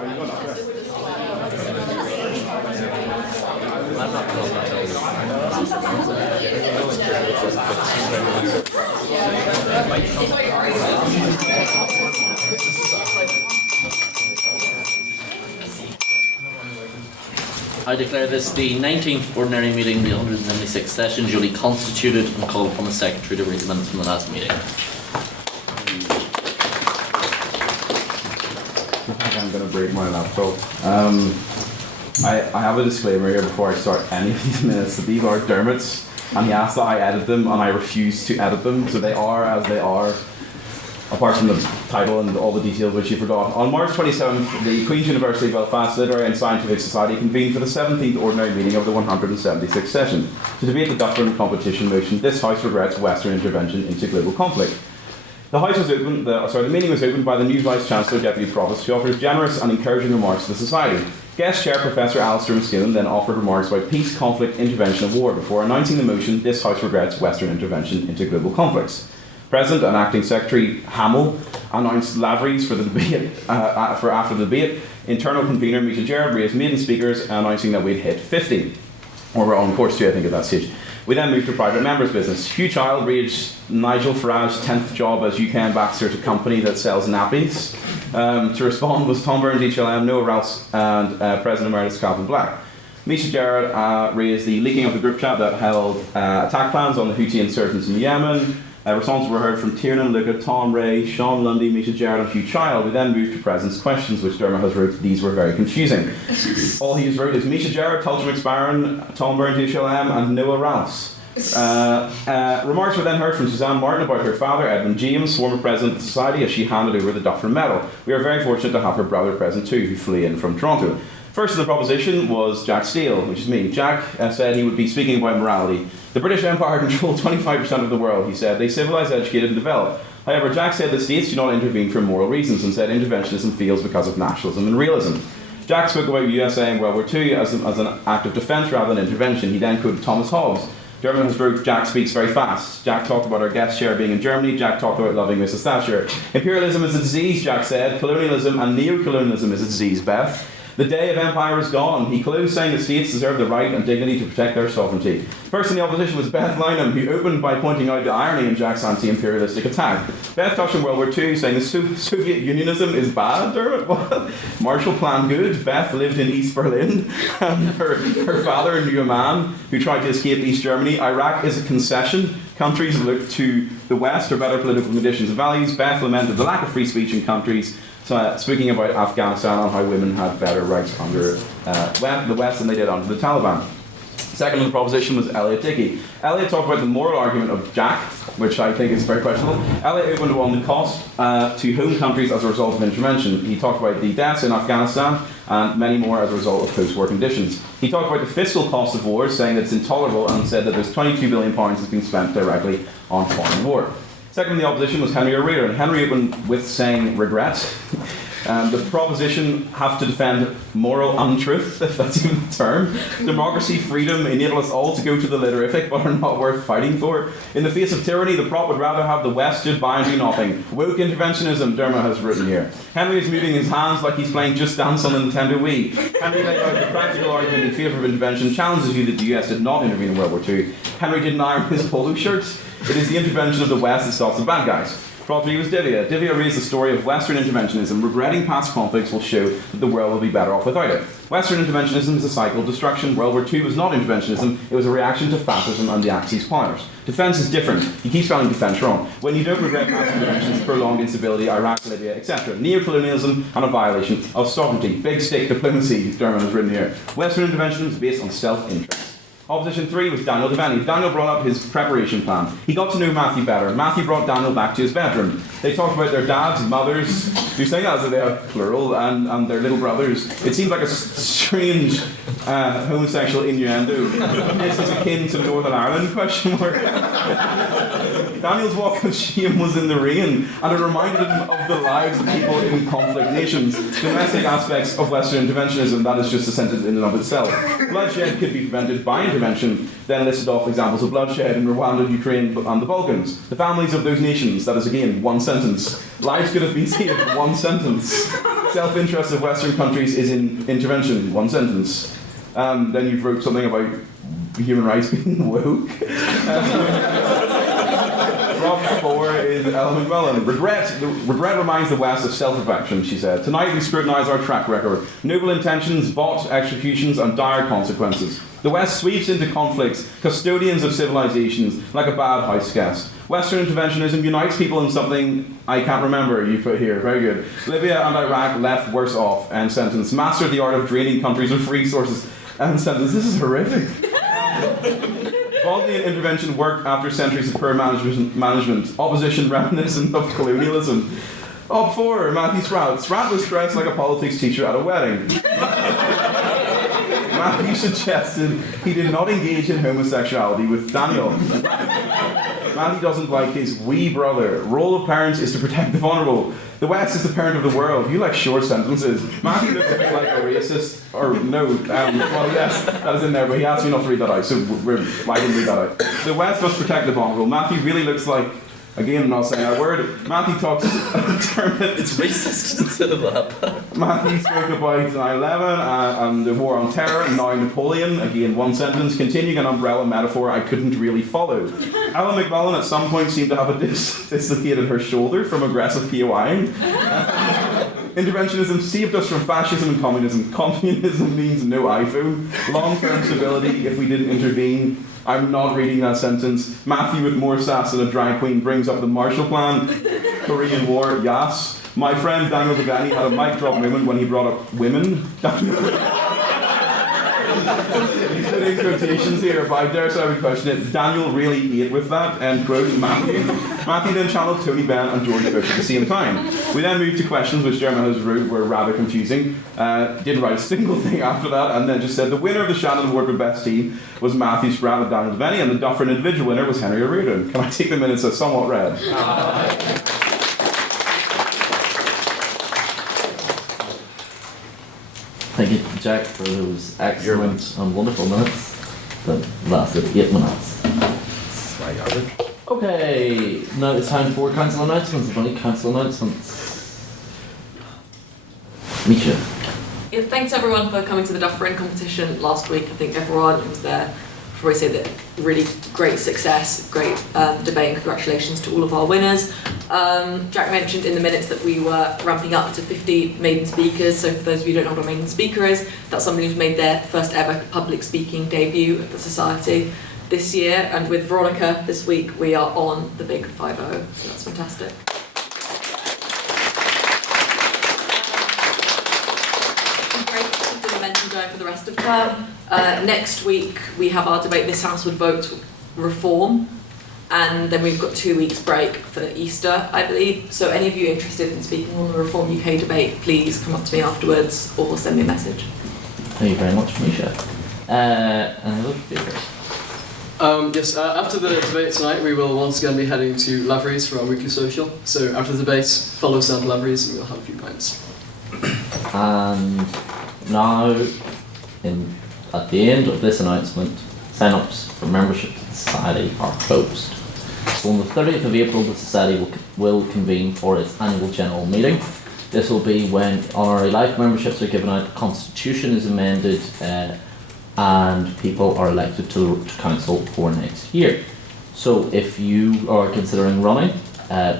I declare this the 19th Ordinary Meeting, the 176th session, duly constituted, and call upon the Secretary to read the minutes from the last meeting. I'm going to break my laptop. I have a disclaimer here before I start any of these minutes that these are Dermot's, and he asked that I edit them, and I refuse to edit them, so they are as they are, apart from the title and all the details which you forgot. On March 27th, the Queen's University Belfast Literary and Scientific Society convened for the 17th Ordinary Meeting of the 176th session to debate the Dufferin competition motion, "This House regrets Western intervention into global conflict." The meeting was opened by the new Vice-Chancellor Deputy Provost, who offers generous and encouraging remarks to the Society. Guest Chair Professor Alistair McSparron then offered remarks about peace, conflict, intervention and war before announcing the motion, "This House regrets Western intervention into global conflicts." President and Acting Secretary Hamill announced laveries for the debate, after the debate. Internal Convener Misha Gerard raised maiden speakers announcing that we'd hit 50. Or we're on course to, I think, at that stage. We then moved to private members' business. Hugh Child raised Nigel Farage's 10th job as UK ambassador to company that sells nappies. To respond was Tom Burns, HLM, Noah Rouse, and President Emeritus Calvin Black. Misha Gerard raised the leaking of the group chat that held attack plans on the Houthi insurgents in Yemen. Responses were heard from Thien, Luca, Tom Ray, Sean Lundy, Misha Gerard and Hugh Child. We then moved to President's questions, which Dermot has wrote. These were very confusing. All he has wrote is Misha Gerard, Tailte McSparron, Tom Burns, HLM and Noah Rouse. Remarks were then heard from Suzanne Martin about her father, Edmund James, former President of the Society, as she handed over the Dufferin Medal. We are very fortunate to have her brother present too, who flew in from Toronto. First in the proposition was Jack Steele, which is me. Jack said he would be speaking about morality. The British Empire controlled 25% of the world, he said. They civilise, educate and develop. However, Jack said the states do not intervene for moral reasons and said interventionism fails because of nationalism and realism. Jack spoke about USA in World War II as an act of defence rather than intervention. He then quoted Thomas Hobbes. Dermot has wrote, Jack speaks very fast. Jack talked about our guest chair being in Germany. Jack talked about loving Mrs. Thatcher. Imperialism is a disease, Jack said. Colonialism and neo-colonialism is a disease, Beth. The day of empire is gone. He closed saying the states deserve the right and dignity to protect their sovereignty. First in the opposition was Beth Lynam, who opened by pointing out the irony in Jack's anti-imperialistic attack. Beth touched on World War II, saying the Soviet Unionism is bad, Dermot. What? Marshall Plan good. Beth lived in East Berlin, and her father knew a man who tried to escape East Germany. Iraq is a concession. Countries look to the West for better political conditions and values. Beth lamented the lack of free speech in countries, speaking about Afghanistan and how women had better rights under the West than they did under the Taliban. Second on the proposition was Elliot Dickey. Elliot talked about the moral argument of Jack, which I think is very questionable. Elliot opened on the cost to home countries as a result of intervention. He talked about the deaths in Afghanistan and many more as a result of post-war conditions. He talked about the fiscal cost of war, saying that it's intolerable, and said that there's £22 billion that's been spent directly on foreign war. Second in the opposition was Henry O'Reilly, and Henry opened with saying regret. The proposition have to defend moral untruth, if that's even a term. Democracy, freedom enable us all to go to the litterific but are not worth fighting for. In the face of tyranny, the prop would rather have the West stood by and do nothing. Woke interventionism, Dermot has written here. Henry is moving his hands like he's playing Just Dance on the Nintendo Wii. Henry laid out the practical argument in favour of intervention, challenges you that the US did not intervene in World War II. Henry didn't iron his polo shirts. It is the intervention of the West that stops the bad guys. Property was Divya. Divya raised the story of Western interventionism. Regretting past conflicts will show that the world will be better off without it. Western interventionism is a cycle of destruction. World War II was not interventionism. It was a reaction to fascism and the Axis powers. Defence is different. He keeps spelling defence wrong. When you don't regret past interventions, prolonged instability, Iraq, Libya, etc. Neo-colonialism and a violation of sovereignty. Big stick diplomacy, Dermot has written here. Western intervention is based on self-interest. Opposition 3 was Daniel Donnelly. Daniel brought up his preparation plan. He got to know Matthew better. Matthew brought Daniel back to his bedroom. They talked about their dads, mothers, who saying that as if they have plural, and their little brothers. It seemed like a strange homosexual innuendo. This is akin to Northern Ireland, question mark. Daniel's walk of shame was in the rain, and it reminded him of the lives of people in conflict nations. Domestic aspects of Western interventionism, that is just a sentence in and of itself. Bloodshed could be prevented by intervention, then listed off examples of bloodshed in Rwanda, Ukraine, and the Balkans. The families of those nations, that is again one sentence. Lives could have been saved, one sentence. Self-interest of Western countries is in intervention, one sentence. Then you've wrote something about human rights being woke. Prop 4 is Ellen McMillan. Regret reminds the West of self-reflection, she said. Tonight we scrutinise our track record. Noble intentions, botched executions, and dire consequences. The West sweeps into conflicts, custodians of civilizations, like a bad house guest. Western interventionism unites people in something I can't remember, you put here. Very good. Libya and Iraq left worse off, end sentence. Mastered the art of draining countries of resources, end sentence. This is horrific. Bodleian intervention worked after centuries of poor management. Opposition reminiscent of colonialism. Op 4, Matthew Spratt. Spratt was dressed like a politics teacher at a wedding. Matthew suggested he did not engage in homosexuality with Daniel. Matthew doesn't like his wee brother. Role of parents is to protect the vulnerable. The West is the parent of the world. You like short sentences. Matthew looks a bit like a racist. Or no, well yes, that is in there, but he asked me not to read that out, so I didn't read that out. The West must protect the vulnerable. Matthew really looks like, again, I'm not saying that word. Matthew talks It's racist instead of that. Matthew spoke about 9/11 and the war on terror, and now Napoleon. Again, one sentence. Continuing an umbrella metaphor I couldn't really follow. Ellen McMillan at some point seemed to have dislocated her shoulder from aggressive POIing. Interventionism saved us from fascism and communism. Communism means no iPhone. Long-term stability if we didn't intervene. I'm not reading that sentence. Matthew with more sass than a drag queen brings up the Marshall Plan. Korean War, yes. My friend Daniel Donnelly had a mic drop moment when he brought up women. He's putting quotations here, but I dare say I would question it. Daniel really ate with that, end quote, Matthew. Matthew then channeled Tony Benn and George Bush at the same time. We then moved to questions which Jeremy has wrote were rather confusing. Didn't write a single thing after that, and then just said the winner of the Shannon Award for Best Team was Matthew Spratt and Daniel Donnelly, and the Dufferin individual winner was Henry O'Riordan. Can I take the minutes as somewhat read? Thank you, Jack, for those excellent and wonderful minutes that lasted 8 minutes. Okay, now it's time for council announcements. If any council announcements. Misha. Yeah, thanks everyone for coming to the Dufferin competition last week. I think everyone who was there before I say that really great success, great debate, and congratulations to all of our winners. Jack mentioned in the minutes that we were ramping up to 50 maiden speakers, so for those of you who don't know what a maiden speaker is, that's somebody who's made their first ever public speaking debut at the Society this year, and with Veronica this week we are on the big 5-0, so that's fantastic. Great to keep the momentum going for the rest of term. Next week we have our debate This House Would Vote Reform, and then we've got 2 weeks break for Easter, I believe. So any of you interested in speaking on the Reform UK debate, please come up to me afterwards or send me a message. Thank you very much, Misha. And I look at Yes, after the debate tonight, we will once again be heading to Lavery's for our weekly social. So after the debate, follow us down to Lavery's and we'll have a few pints. And now, at the end of this announcement, sign-ups for membership to the Society are closed. So on the 30th of April, the Society will convene for its annual general meeting. This will be when honorary life memberships are given out, the Constitution is amended, and people are elected to council for next year. So if you are considering running,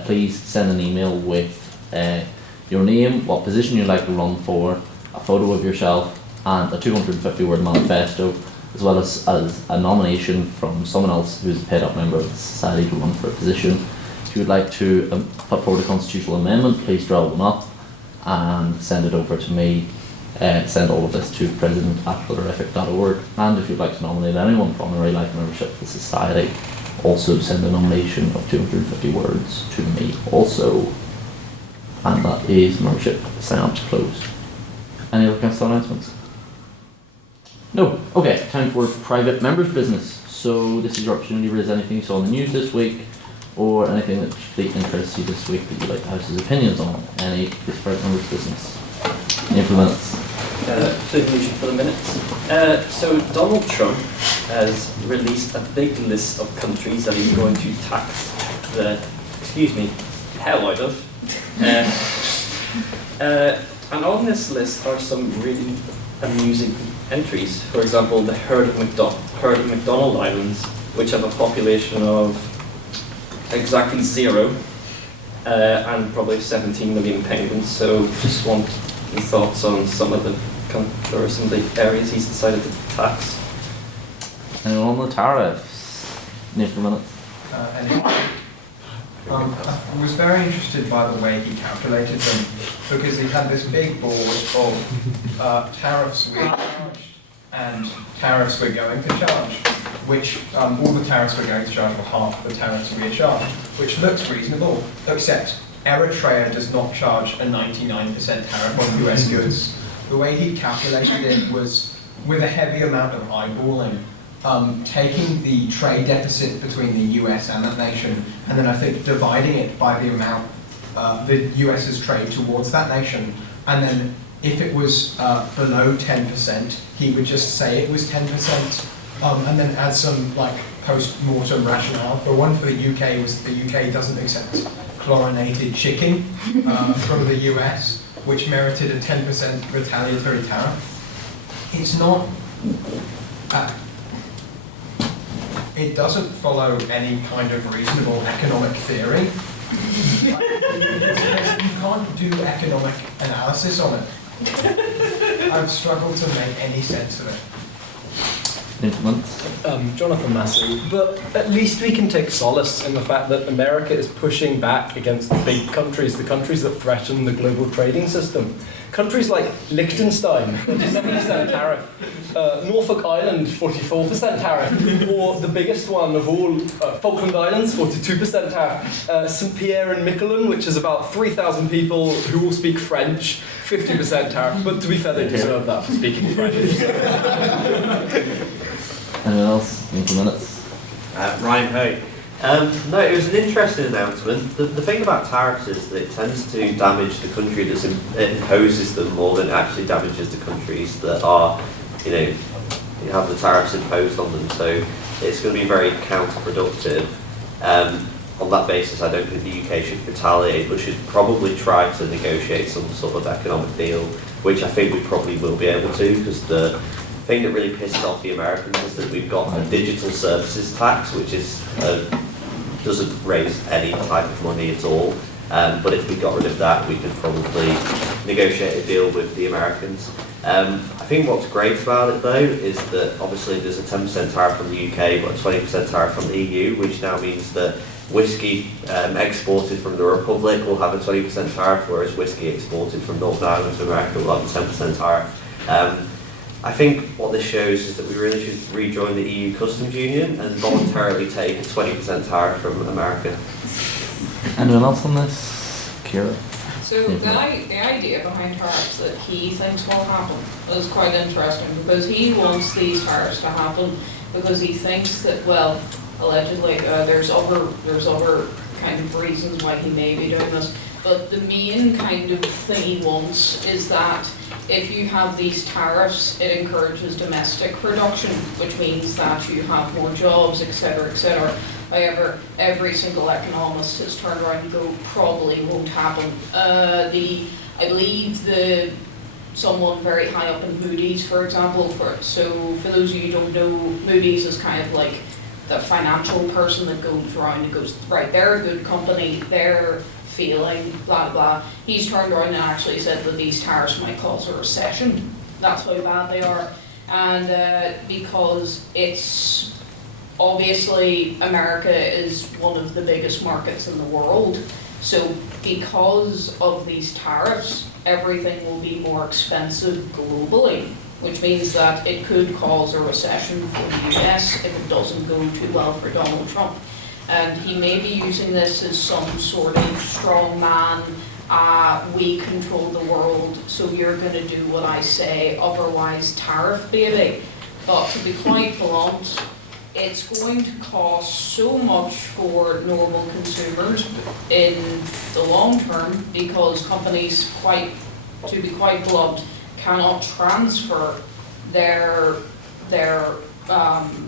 please send an email with your name, what position you'd like to run for, a photo of yourself, and a 250-word manifesto, as well as a nomination from someone else who's a paid-up member of the Society to run for a position. If you would like to put forward a constitutional amendment, please draw one up and send it over to me. Send all of this to president@blooderiffic.org, and if you'd like to nominate anyone for honorary life membership of the Society, also send a nomination of 250 words to me also. And that is membership sign-ups closed. Any other council announcements? No. Okay, time for private members' business. So this is your opportunity to raise anything you saw in the news this week, or anything that particularly interests you this week that you'd like the House's opinions on? Any disparate members of business? Any for the minutes? For the minutes. So Donald Trump has released a big list of countries that he's going to tax the, hell out of. And on this list are some really amusing entries. For example, the herd of McDonald Islands, which have a population of exactly 0 and probably 17 million penguins. So just want your thoughts on some of the areas he's decided to tax. And on the tariffs? Any for the minutes? Anyone? I was very interested by the way he calculated them, because he had this big board of tariffs we're charged and tariffs we're going to charge, which all the tariffs we're going to charge were half the tariffs we're charged, which looks reasonable, except Eritrea does not charge a 99% tariff on US goods. The way he calculated it was with a heavy amount of eyeballing, taking the trade deficit between the US and that nation, and then I think dividing it by the amount the US's trade towards that nation, and then if it was below 10%, he would just say it was 10%, and then add some like post-mortem rationale. The one for the UK was the UK doesn't accept chlorinated chicken from the US, which merited a 10% retaliatory tariff. It's not... it doesn't follow any kind of reasonable economic theory. You can't do economic analysis on it. I've struggled to make any sense of it. Jonathan Massey, but at least we can take solace in the fact that America is pushing back against the big countries, the countries that threaten the global trading system. Countries like Liechtenstein, 27% tariff, Norfolk Island, 44% tariff, or the biggest one of all, Falkland Islands, 42% tariff, St. Pierre and Miquelon, which is about 3,000 people who all speak French, 50% tariff, but to be fair, they deserve that for speaking French. Anyone else? Any for the minutes? Ryan Hay. No, it was an interesting announcement. The thing about tariffs is that it tends to damage the country that imposes them more than it actually damages the countries that are, you have the tariffs imposed on them. So it's going to be very counterproductive. On that basis, I don't think the UK should retaliate, but should probably try to negotiate some sort of economic deal, which I think we probably will be able to, because the thing that really pisses off the Americans is that we've got a digital services tax, which is doesn't raise any type of money at all. But if we got rid of that, we could probably negotiate a deal with the Americans. I think what's great about it though is that obviously there's a 10% tariff from the UK, but a 20% tariff from the EU, which now means that whiskey exported from the Republic will have a 20% tariff, whereas whiskey exported from Northern Ireland to America will have a 10% tariff. I think what this shows is that we really should rejoin the EU customs union and voluntarily take a 20% tariff from America. Anyone else on this? Ciara? So the idea behind tariffs that he thinks will happen is quite interesting, because he wants these tariffs to happen because he thinks that, well, allegedly there's other kind of reasons why he may be doing this, but the main kind of thing he wants is that if you have these tariffs, it encourages domestic production, which means that you have more jobs, etc., etc. However, every single economist has turned around and go, probably won't happen. I believe someone very high up in Moody's, for example, for those of you who don't know, Moody's is kind of like the financial person that goes around and goes, right, they're a good company, they're failing, blah, blah. He's turned around and actually said that these tariffs might cause a recession. That's how bad they are. And because it's obviously America is one of the biggest markets in the world. So because of these tariffs, everything will be more expensive globally, which means that it could cause a recession for the US if it doesn't go too well for Donald Trump. And he may be using this as some sort of strong man, we control the world, so you're going to do what I say, otherwise tariff baby. But to be quite blunt, it's going to cost so much for normal consumers in the long term because companies, to be quite blunt, cannot transfer their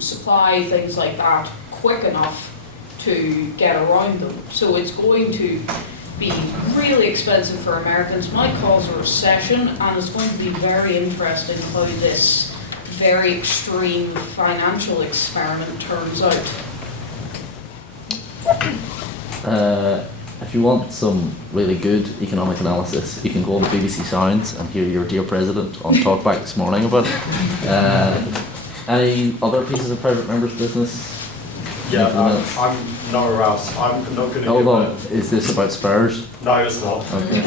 supply, things like that, quick enough to get around them. So it's going to be really expensive for Americans, might cause a recession, and it's going to be very interesting how this very extreme financial experiment turns out. If you want some really good economic analysis, you can go on the BBC Sounds and hear your dear president on Talkback this morning about it. Any other pieces of private members' business? Yeah, I'm nowhere else. I'm not going to. Hold on, is this about Spurs? No, it's not. Okay.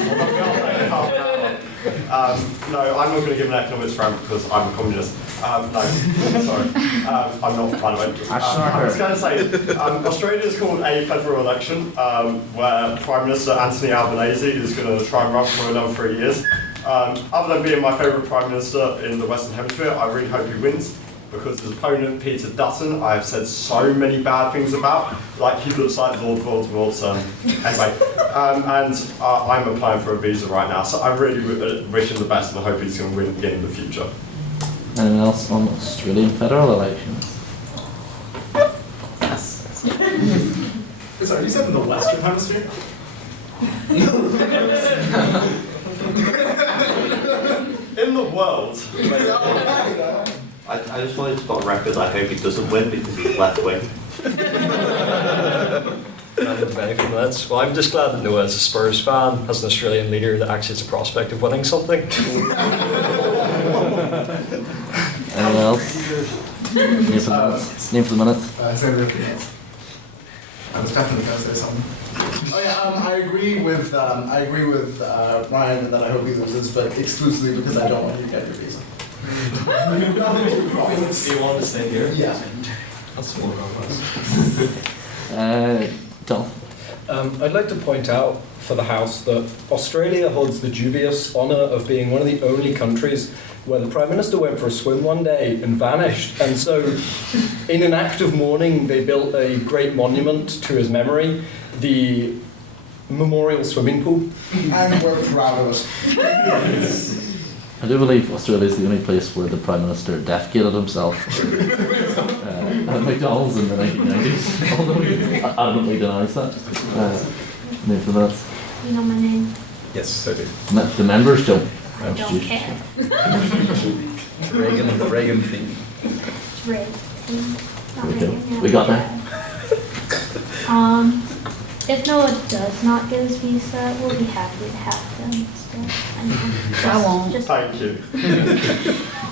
No, I'm not going to give an economics rant because I'm a communist. No, sorry. I'm not, by the way. I was going to say, Australia is called a federal election where Prime Minister Anthony Albanese is going to try and run for another 3 years. Other than being my favourite Prime Minister in the Western Hemisphere, I really hope he wins. Because his opponent, Peter Dutton, I have said so many bad things about. Like, he looks like Lord Voldemort. Anyway, and I'm applying for a visa right now, so I really wish him the best and I hope he's going to win again in the future. Anyone else on Australian federal elections? Yes. Sorry, you said in the Western Hemisphere? In the world. I just wanted to put on record I hope he doesn't win because he's left wing. Well, I'm just glad that Noah, as a Spurs fan, has an Australian leader that actually has a prospect of winning something. Anyone else? Name for the minute. I was definitely going to say something. Oh yeah, I agree with Ryan and that I hope he loses, but exclusively because I don't want you to get your visa. Nothing to promise. Do you want to stay here? Yeah. That's what John. I'd like to point out for the House that Australia holds the dubious honour of being one of the only countries where the Prime Minister went for a swim one day and vanished. And so, in an act of mourning, they built a great monument to his memory, the Memorial Swimming Pool. And we're proud of it. I do believe Australia is the only place where the Prime Minister defecated himself at McDonald's in the 1990s, although he adamantly denies that. Name for the minute. You know my name? Yes, I do. The members don't. I don't care. The Reagan theme. It's red. There we go. We got that. If Noah does not get his visa, we'll be happy to have them still. I won't. Just, Thank you.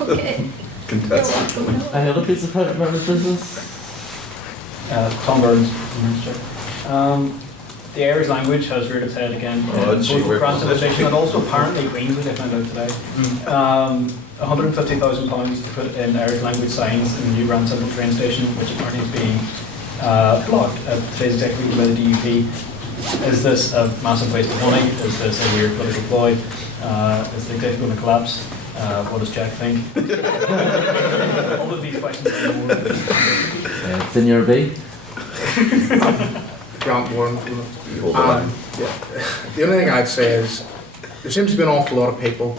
okay. Contest. Any other piece of private members' business? Tom Burns, Minister. The Irish language has reared its head again, both for grant civilization and also apparently Greenwood, I found out today. £150,000 to put in Irish language signs in the new Grand Central train station, which apparently is being blocked at today's executive meeting by the DUP. Is this a massive waste of money? Is this a weird political ploy? Is the dictator going to collapse? What does Jack think? All of these questions and more. Thien B. Grant Warren. The only thing I'd say is there seems to be an awful lot of people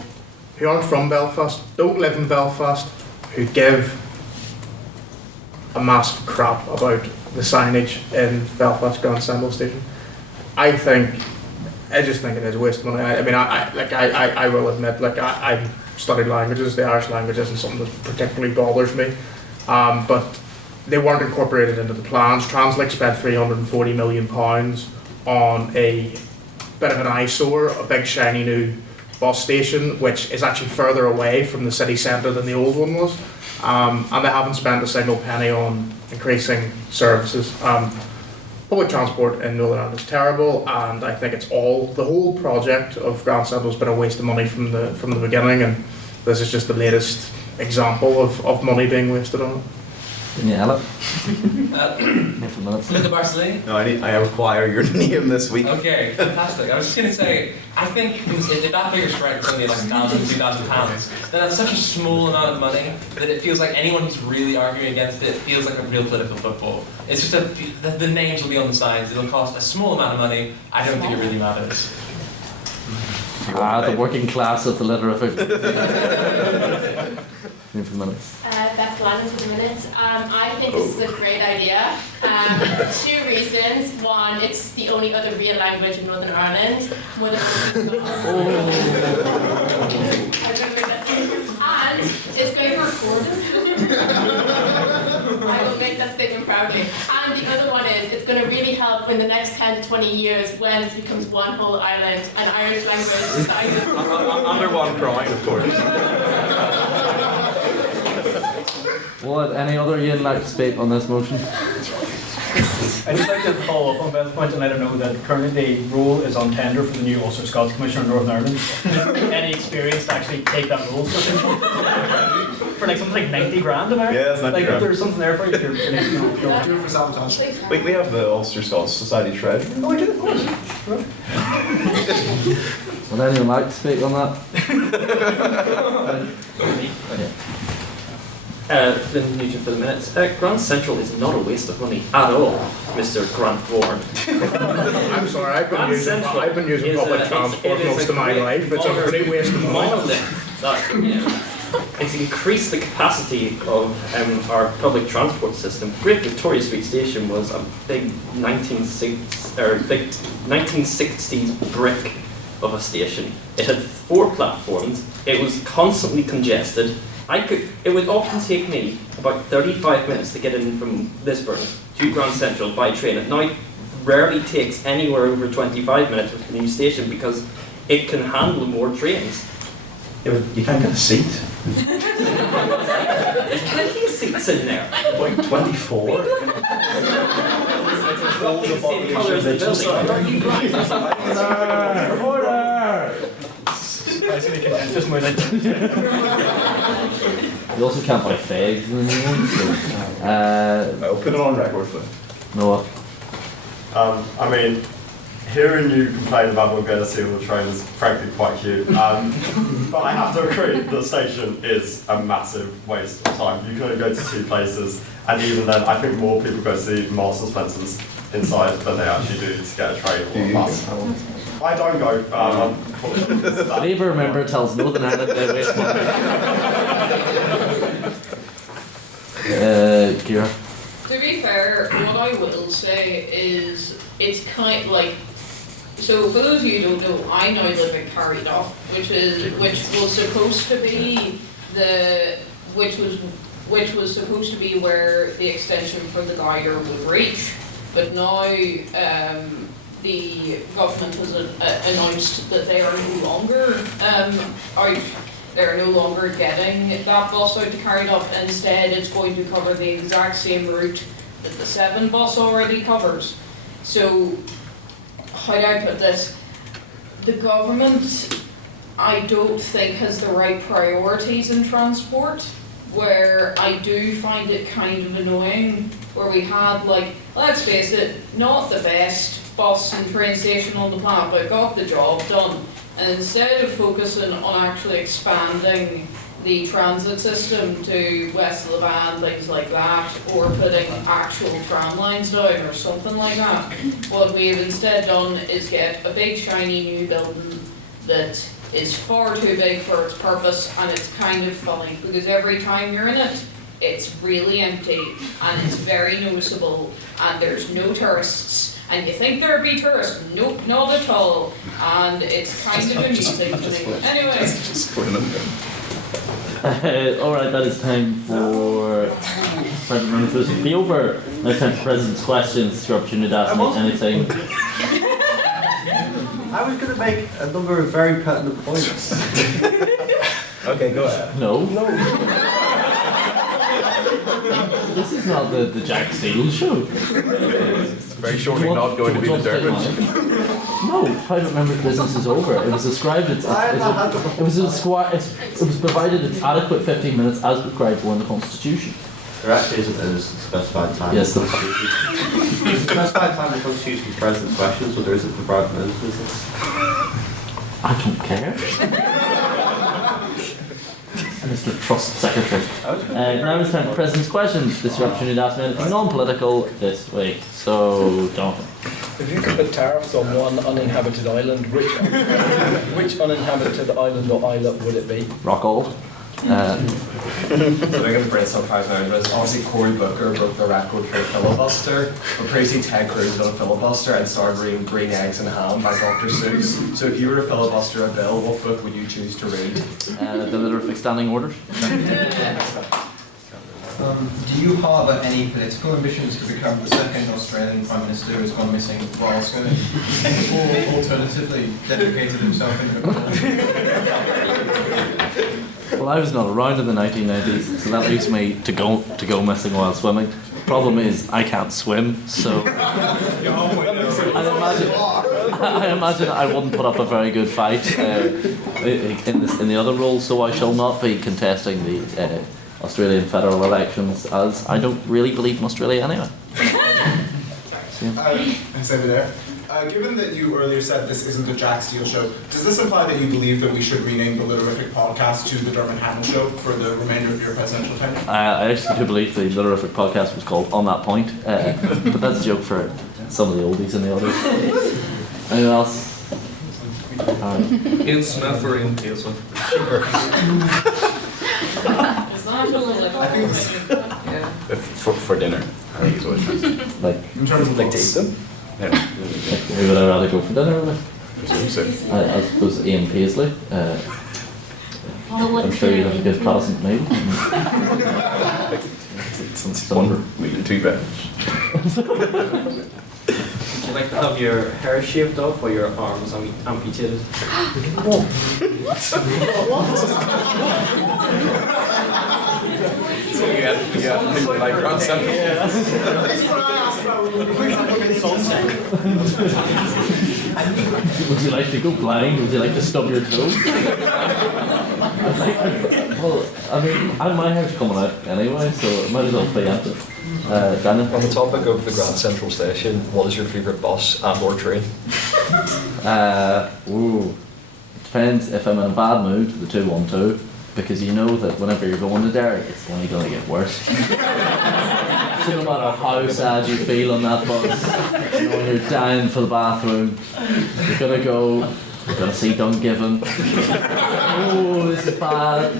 who aren't from Belfast, don't live in Belfast, who give a massive crap about the signage in Belfast Grand Central Station. I just think it is a waste of money. I will admit, I've studied languages. The Irish language isn't something that particularly bothers me, but they weren't incorporated into the plans. Translink spent £340 million on a bit of an eyesore, a big shiny new bus station, which is actually further away from the city centre than the old one was, and they haven't spent a single penny on increasing services. Public transport in Northern Ireland is terrible, and I think the whole project of Grand Central has been a waste of money from the beginning, and this is just the latest example of money being wasted on it. Can you Ella? For minutes. Luca Barcelona? No, I require your name this week. Okay, fantastic. I was just going to say, I think if that figure's correct, it's only like £1,000, £2,000, then that's such a small amount of money that it feels like anyone who's really arguing against it feels like a real political football. It's just that the names will be on the signs, it'll cost a small amount of money, I don't think it really matters. The working class of the letter of it. For minutes. Beth Lannan for the minutes. I think this is a great idea. 2 reasons. One, it's the only other real language in Northern Ireland. And it's going to be recorded. I will make that statement proudly. And the other one is, it's going to really help in the next 10 to 20 years when it becomes one whole island and Irish language society. Under one crown, of course. What, any other you'd like to speak on this motion? I'd just like to follow up on Beth's point and let her know that currently the role is on tender for the new Ulster Scots Commissioner in Northern Ireland. Any experience to actually take that role? For like something like 90 grand, am I right? Yeah, it's 90 like grand. If there's something there for you, you're Do it for sabotage. We have the Ulster Scots Society Treasurer. Oh, I did, of course. Would anyone like to speak on that? Flynn Nugent for the minutes. Grand Central is not a waste of money at all, Mr. Grant Warren. I'm sorry, I've been using is public a- transport it is most a of my great life. It's a pretty waste of money. monolith that, it's increased the capacity of our public transport system. Great Victoria Street Station was a big 1960s brick of a station. It had 4 platforms. It was constantly congested. It would often take me about 35 minutes to get in from Lisburn to Grand Central by train. It now rarely takes anywhere over 25 minutes with the new station because it can handle more trains. Yeah, but you can't get a seat. There's plenty of seats in there. Like 24. It's roughly the same colour as the building. Aren't you blind? Order! Just more like You also can't buy fags and anything, so, I'll put it on record for Noah. I mean, hearing you complain about mobility on the train is frankly quite cute. But I have to agree, the station is a massive waste of time. You can only go to 2 places, and even then, I think more people go to see Marks and Spencer's inside than they actually do to get a train or a bus. I don't go. Labour member tells Northern Ireland they waste money. Ciara. To be fair, what I will say is it's kind of like, so for those of you who don't know, I now live in Carryduff, which was supposed to be where the extension for the Geiger would reach, but now the government has announced that they are no longer out. They're no longer getting that bus out to Carryduff. Instead, it's going to cover the exact same route that the 7 bus already covers. So, how do I put this? The government, I don't think, has the right priorities in transport, where I do find it kind of annoying, where we had, like, let's face it, not the best bus and train station on the planet, but got the job done. And instead of focusing on actually expanding the transit system to west of the band, things like that, or putting actual tram lines down or something like that, what we have instead done is get a big shiny new building that is far too big for its purpose, and it's kind of funny because every time you're in it, it's really empty and it's very noticeable and there's no tourists. And you think there'd be tourists? Nope, not at all. And it's kind of amusing to me. Anyway. Alright, that is time for President Running to be over. Now it's time for President's questions. It's your opportunity to ask me anything. I was going to make a number of very pertinent points. Okay, go ahead. No. This is not the Jack Steele show. It's very shortly not going to be the Dermot. No, private member's business is over. It was described it was provided its adequate 15 minutes as prescribed for in the Constitution. There actually isn't a specified time. Yes, There's a specified time in the Constitution for President's questions, but there isn't for Prime Minister's. I don't care. Mr. Trust Secretary. Now it's time for President's Questions. This is your opportunity to ask me anything non-political this week. So, Jonathan. If you could put tariffs on one uninhabited island, which uninhabited island or islet would it be? Rockall. So I'm going to bring some prize members. Obviously, Cory Booker broke the record for filibuster, but previously Ted Cruz did a filibuster and started reading Green Eggs and Ham by Dr. Seuss. So if you were to filibuster a bill, what book would you choose to read? The Literatic Standing Orders. Do you harbour any political ambitions to become the second Australian Prime Minister who has gone missing while Scotland, or alternatively dedicated himself into the Well, I was not around in the 1990s, so that leaves me to go missing while swimming. Problem is, I can't swim, so I imagine I wouldn't put up a very good fight in the other role. So I shall not be contesting the Australian federal elections, as I don't really believe in Australia anyway. Thanks over there. Given that you earlier said this isn't a Jack Steele show, does this imply that you believe that we should rename the Litterific podcast to the Dermot Hamill Show for the remainder of your presidential tenure? I actually do believe the Litterific podcast was called On That Point, but that's a joke for some of the oldies in the audience. Anyone else? Ian Smith or Ian Pearson? I think for dinner. I think is what it means. Like, in terms of like to eat them? Yeah. Who would I rather go for dinner with? I suppose Ian Paisley. I'm sure you'd have a good Protestant meal. Some meat and 2 veg. Would you like to have your hair shaved off or your arms amputated? So you have people like Ron Would you like to go blind? Would you like to stub your toe? Well, I mean, my hair's coming out anyway, so it might as well preempt it. Daniel? On the topic of the Grand Central Station, what is your favourite bus and or train? Depends. If I'm in a bad mood, the 212, because you know that whenever you're going to Derry, it's only going to get worse. So no matter how sad you feel on that bus, you know, when you're dying for the bathroom, you're gonna see Dungiven. Oh, this is bad.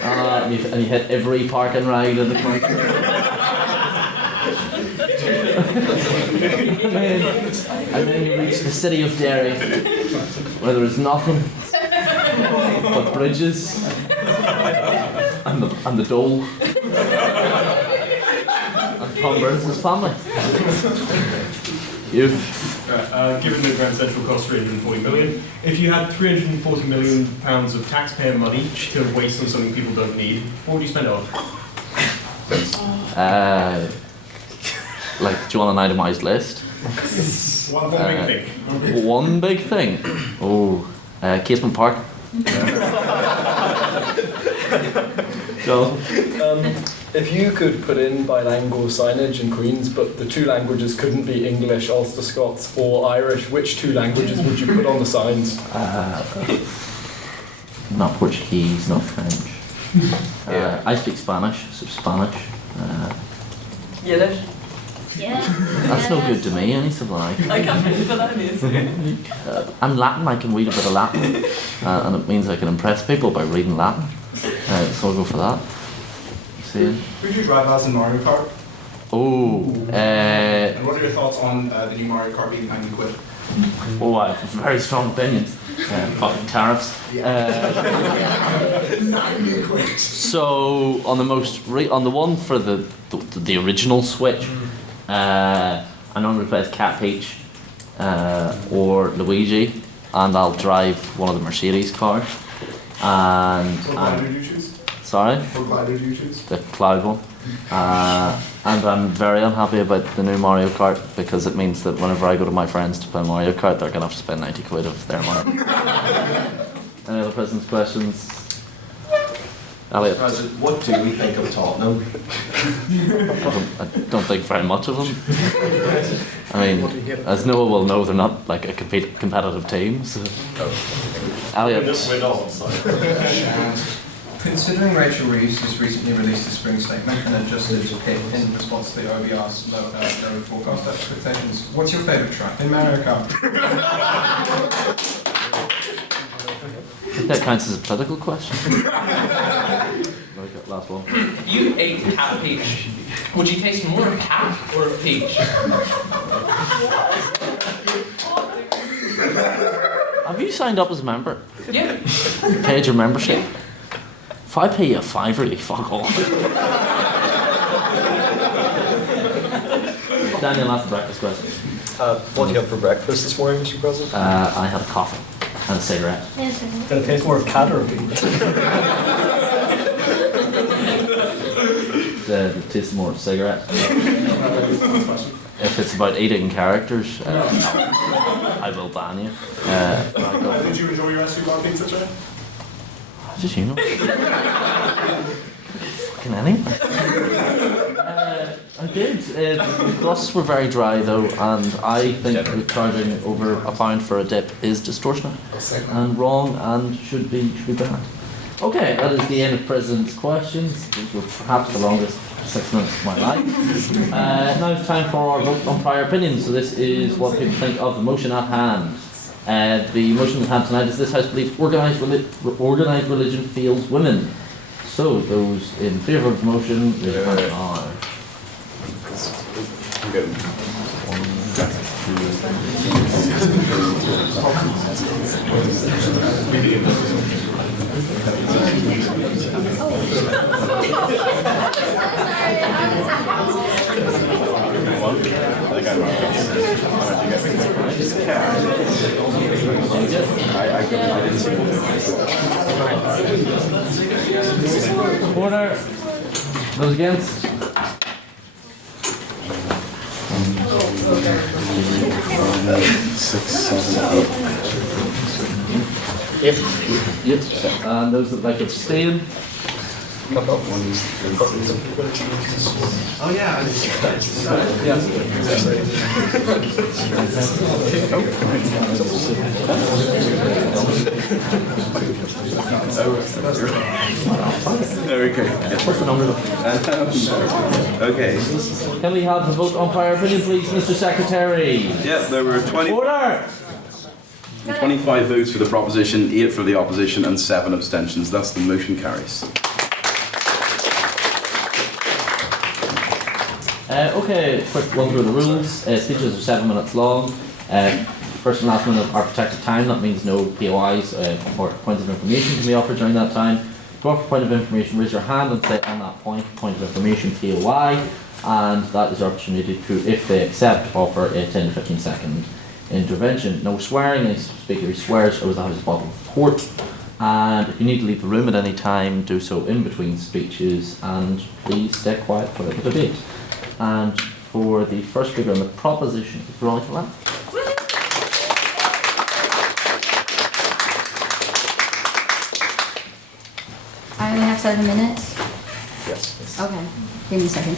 And you hit every parking ride in the country. and then you reach the city of Derry, where there is nothing but bridges and the dole. And Tom Burns' family. You? Given the Grand Central cost 340 million, if you had 340 million pounds of taxpayer money to waste on something people don't need, what would you spend it on? Like, do you want an itemised list? One big thing. One big thing. Oh, Casement Park. Go. If you could put in bilingual signage in Queens, but the 2 languages couldn't be English, Ulster Scots, or Irish, which 2 languages would you put on the signs? Not Portuguese, not French. I speak Spanish, so Spanish. Yiddish? Yeah. That's no good to me, anything like. I can't think of that. I'm Latin, I can read a bit of Latin, and it means I can impress people by reading Latin. So I'll go for that. See? Who do you drive as in Mario Kart? And what are your thoughts on the new Mario Kart being 90 quid? Oh, I have very strong opinions. Fucking tariffs. So on the one for the original Switch, I normally replace Cat Peach or Luigi, and I'll drive one of the Mercedes cars. And What glider do you choose? Sorry? What glider do you choose? The Cloud one. And I'm very unhappy about the new Mario Kart, because it means that whenever I go to my friends to play Mario Kart, they're going to have to spend 90 quid of their money. Any other President's questions? Elliot. President, what do we think of Tottenham? I don't think very much of them. I mean, as Noah will know, they're not like a competitive team. So. Elliot. We're not, so. Considering Rachel Reeves has recently released a spring statement and adjusted it in response to the OBR's low forecast expectations, what's your favourite track in America? I think that counts as a political question. Last one. If you ate cat peach, would you taste more of cat or of peach? Have you signed up as a member? Yeah. Paid your membership? If I pay you $5, really, fuck off. Daniel, ask the breakfast question. What do you have for breakfast this morning, Mr. President? I had a coffee and a cigarette. Did it taste more of cat or of peach? The taste more of cigarette. If it's about eating characters, I will ban you. Did you enjoy your SU on pizza, Jay? Just you know. Fucking anyway. I did. The crusts were very dry though, and I think that charging over £1 for a dip is distortionate and wrong and should be banned. Okay, that is the end of President's questions. These were perhaps the longest 6 minutes of my life. Now it's time for our vote on prior opinions. So this is what people think of the motion at hand. The motion at hand tonight is this House believes organised religion fails women. So those in favour of the motion, raise your hand now. Order. Those against? Six, 7, 8. Yep. And those that like abstain? Oh yeah. Okay. What's the number? Okay. Can we have the vote on prior opinion, please, Mr. Secretary? Yeah, there were 20. Order! 25 votes for the proposition, 8 for the opposition, and 7 abstentions. Thus, the motion carries. Okay, quick run through the rules. Speeches are 7 minutes long. First and last minute are protected time. That means no POIs or points of information can be offered during that time. To offer a point of information, raise your hand and say on that point of information POI, and that is your opportunity to, if they accept, offer a 10 to 15 second intervention. No swearing. Any speaker who swears owes the House a bottle of port. And if you need to leave the room at any time, do so in between speeches, and please stay quiet for the debate. And for the first speaker on the proposition, Veronica Lynam. I only have 7 minutes. Yes. Okay, give me a second.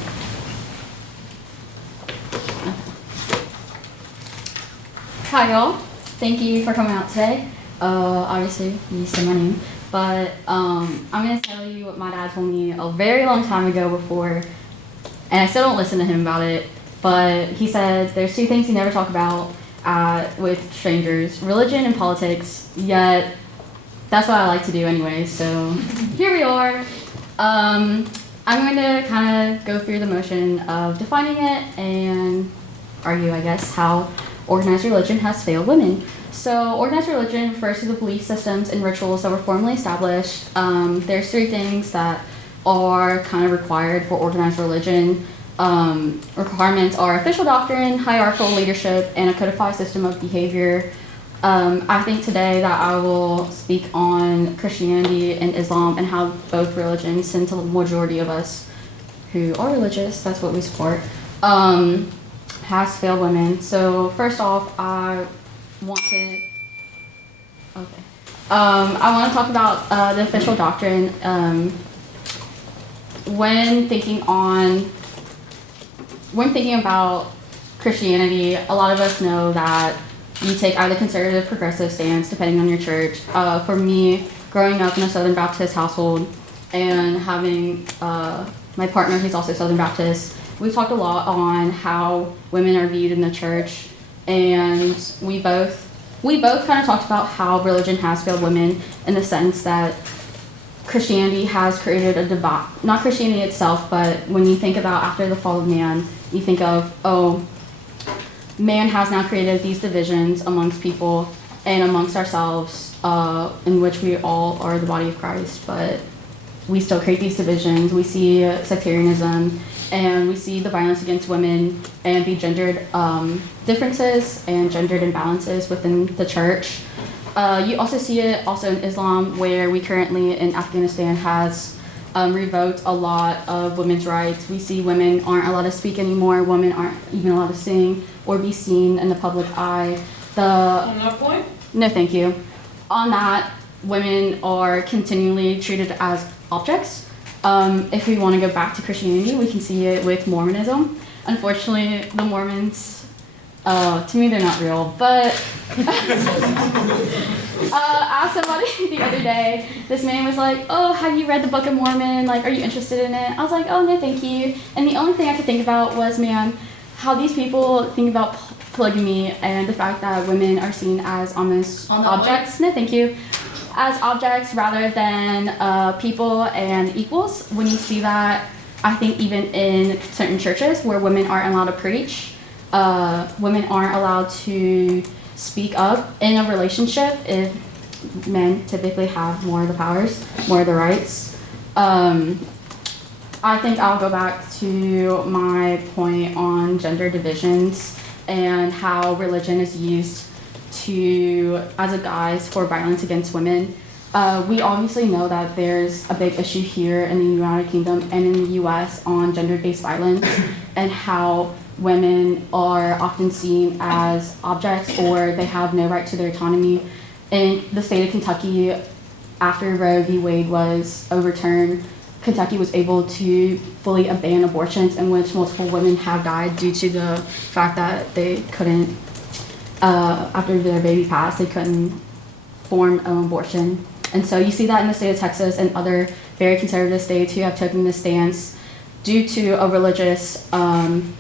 Hi y'all, thank you for coming out today. Obviously, you said my name, but I'm going to tell you what my dad told me a very long time ago before, and I still don't listen to him about it, but he said there's 2 things you never talk about with strangers, religion and politics, yet that's what I like to do anyway, so here we are. I'm going to kind of go through the motion of defining it and argue, I guess, how organized religion has failed women. So organized religion refers to the belief systems and rituals that were formally established. There's 3 things that are kind of required for organized religion. Requirements are official doctrine, hierarchical leadership, and a codified system of behavior. I think today that I will speak on Christianity and Islam and how both religions, since the majority of us who are religious, that's what we support, has failed women. So first off, I want to talk about the official doctrine. when thinking about Christianity, a lot of us know that you take either conservative, progressive stance, depending on your church. For me, growing up in a Southern Baptist household and having my partner who's also Southern Baptist, we talked a lot on how women are viewed in the church, and we both kind of talked about how religion has failed women in the sense that Christianity has created a divide, not Christianity itself, but when you think about after the fall of man, you think of, oh, man has now created these divisions amongst people and amongst ourselves, in which we all are the body of Christ, but we still create these divisions. We see sectarianism, and we see the violence against women and the gendered differences and gendered imbalances within the church. You also see it also in Islam, where we currently in Afghanistan has revoked a lot of women's rights. We see women aren't allowed to speak anymore. Women aren't even allowed to sing or be seen in the public eye. On that point? No, thank you. On that, women are continually treated as objects. If we want to go back to Christianity, we can see it with Mormonism. Unfortunately, the Mormons, to me, they're not real, but asked somebody the other day, this man was like, oh, have you read the Book of Mormon? Like, are you interested in it? I was like, oh, no, thank you. And the only thing I could think about was, man, how these people think about polygamy and the fact that women are seen as almost objects. No, thank you. As objects rather than people and equals. When you see that, I think even in certain churches where women aren't allowed to preach, women aren't allowed to speak up in a relationship if men typically have more of the powers, more of the rights. I think I'll go back to my point on gender divisions and how religion is used as a guise for violence against women. We obviously know that there's a big issue here in the United Kingdom and in the US on gender-based violence and how women are often seen as objects or they have no right to their autonomy. In the state of Kentucky, after Roe v. Wade was overturned, Kentucky was able to fully ban abortions in which multiple women have died due to the fact that they couldn't, after their baby passed, they couldn't form an abortion. And so you see that in the state of Texas and other very conservative states who have taken this stance due to a religious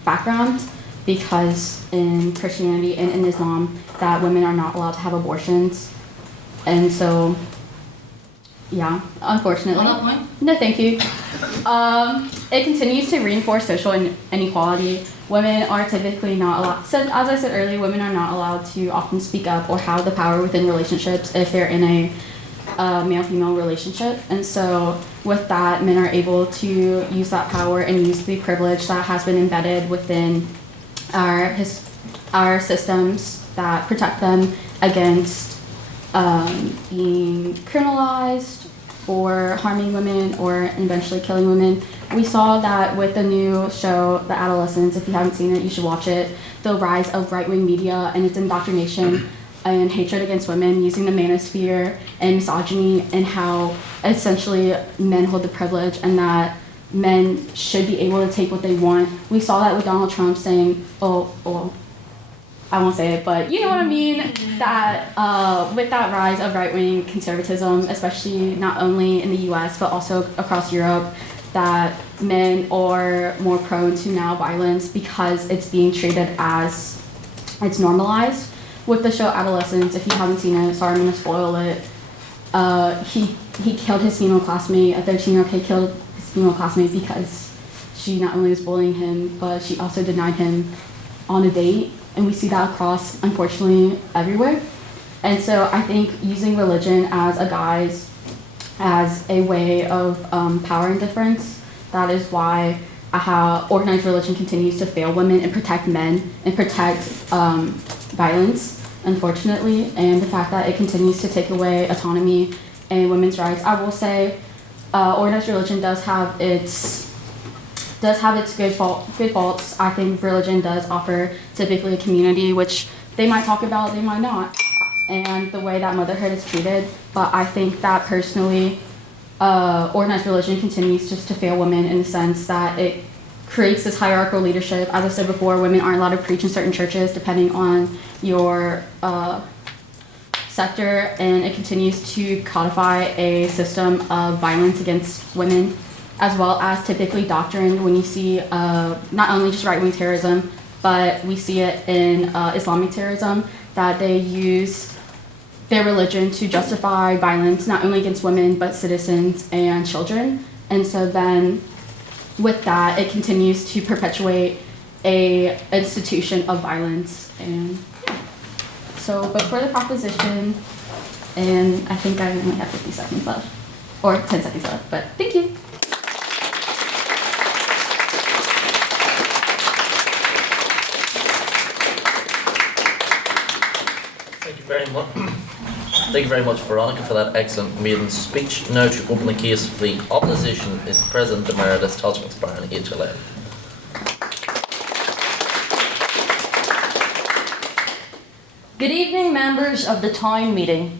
background, because in Christianity and in Islam that women are not allowed to have abortions. And so, yeah, unfortunately. On that point? No, thank you. It continues to reinforce social inequality. Women are typically not allowed, so as I said earlier, women are not allowed to often speak up or have the power within relationships if they're in a male-female relationship. And so with that, men are able to use that power and use the privilege that has been embedded within our systems that protect them against being criminalized for harming women or eventually killing women. We saw that with the new show, The Adolescents. If you haven't seen it, you should watch it. The rise of right-wing media and its indoctrination and hatred against women using the manosphere and misogyny and how essentially men hold the privilege and that men should be able to take what they want. We saw that with Donald Trump saying, I won't say it, but you know what I mean, that with that rise of right-wing conservatism, especially not only in the US, but also across Europe, that men are more prone to now violence because it's being treated as, it's normalized. With the show Adolescents, if you haven't seen it, sorry, I'm gonna spoil it, he killed his female classmate, a 13-year-old kid killed his female classmate because she not only was bullying him, but she also denied him on a date. And we see that across, unfortunately, everywhere. And so I think using religion as a guise, as a way of power and difference, that is why how organized religion continues to fail women and protect men and protect violence, unfortunately, and the fact that it continues to take away autonomy and women's rights. I will say organized religion does have its good faults. I think religion does offer typically a community, which they might talk about, they might not, and the way that motherhood is treated. But I think that personally, organized religion continues just to fail women in the sense that it creates this hierarchical leadership. As I said before, women aren't allowed to preach in certain churches depending on your sector, and it continues to codify a system of violence against women, as well as typically doctrine. When you see not only just right-wing terrorism, but we see it in Islamic terrorism, that they use their religion to justify violence not only against women, but citizens and children. And so then with that, it continues to perpetuate a institution of violence. And so, but for the proposition, and I think I only have 50 seconds left, or 10 seconds left, but thank you. Thank you very much. Thank you very much, Veronica, for that excellent maiden speech. Now to open the case for the opposition is President Emeritus Tailte McSparron, HLA. Good evening, members of the town meeting.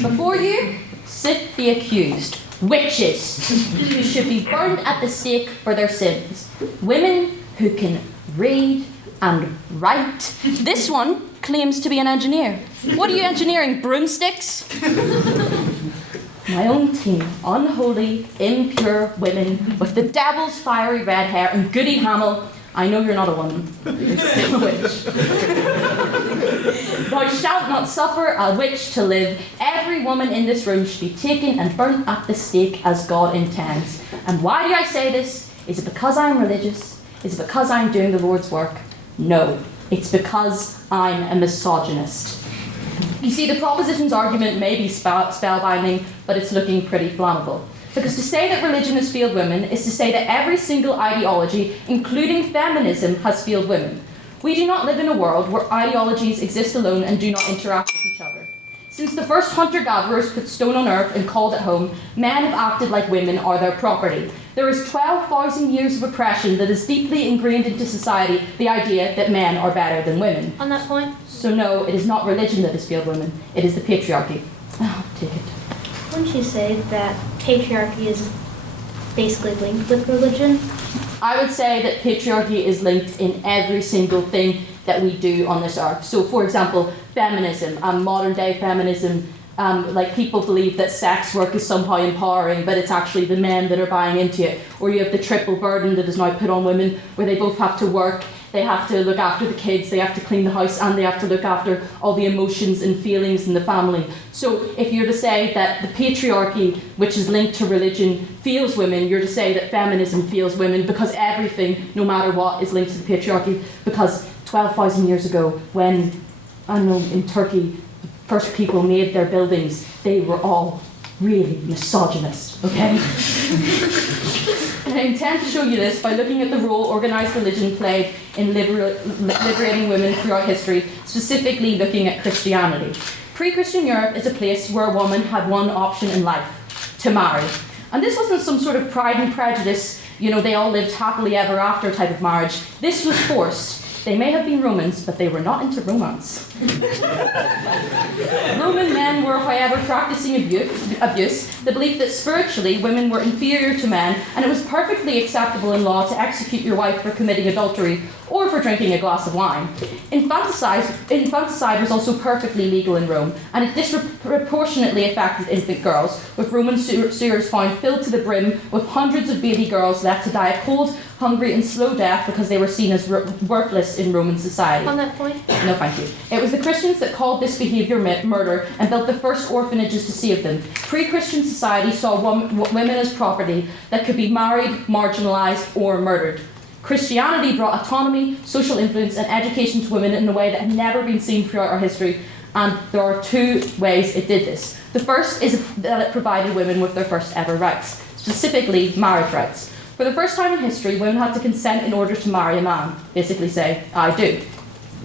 Before you sit the accused, witches, who should be burned at the stake for their sins. Women who can read and write. This one claims to be an engineer. What are you engineering, broomsticks? My own team, unholy, impure women with the devil's fiery red hair and Goody Hamill. I know you're not a woman. You're still a witch. Thou shalt not suffer a witch to live. Every woman in this room should be taken and burnt at the stake as God intends. And why do I say this? Is it because I'm religious? Is it because I'm doing the Lord's work? No. It's because I'm a misogynist. You see, the proposition's argument may be spellbinding, but it's looking pretty flammable. Because to say that religion has failed women is to say that every single ideology, including feminism, has failed women. We do not live in a world where ideologies exist alone and do not interact with each other. Since the first hunter-gatherers put stone on earth and called it home, men have acted like women are their property. There is 12,000 years of oppression that is deeply ingrained into society, the idea that men are better than women. On that point? So no, it is not religion that has failed women, it is the patriarchy. Oh, take it. Wouldn't you say that patriarchy is basically linked with religion? I would say that patriarchy is linked in every single thing that we do on this earth. So, for example, feminism, modern day feminism, like people believe that sex work is somehow empowering, but it's actually the men that are buying into it. Or you have the triple burden that is now put on women, where they both have to work, they have to look after the kids, they have to clean the house, and they have to look after all the emotions and feelings in the family. So if you're to say that the patriarchy, which is linked to religion, fails women, you're to say that feminism fails women, because everything, no matter what, is linked to the patriarchy. Because 12,000 years ago, when, I don't know, in Turkey, the first people made their buildings, they were all really misogynist, okay? And I intend to show you this by looking at the role organised religion played in liberating women throughout history, specifically looking at Christianity. Pre-Christian Europe is a place where a woman had one option in life, to marry. And this wasn't some sort of Pride and Prejudice, you know, they all lived happily ever after type of marriage. This was forced. They may have been Romans, but they were not into romance. Roman men were, however, practicing abuse, the belief that spiritually women were inferior to men, and it was perfectly acceptable in law to execute your wife for committing adultery or for drinking a glass of wine. Infanticide was also perfectly legal in Rome, and it disproportionately affected infant girls, with Roman sewers found filled to the brim with hundreds of baby girls left to die of cold, hungry and slow death because they were seen as worthless in Roman society. On that point? No, thank you. It was the Christians that called this behaviour murder and built the first orphanages to save them. Pre-Christian society saw women as property that could be married, marginalised or murdered. Christianity brought autonomy, social influence and education to women in a way that had never been seen throughout our history, and there are two ways it did this. The first is that it provided women with their first ever rights, specifically marriage rights. For the first time in history, women had to consent in order to marry a man, basically say, I do.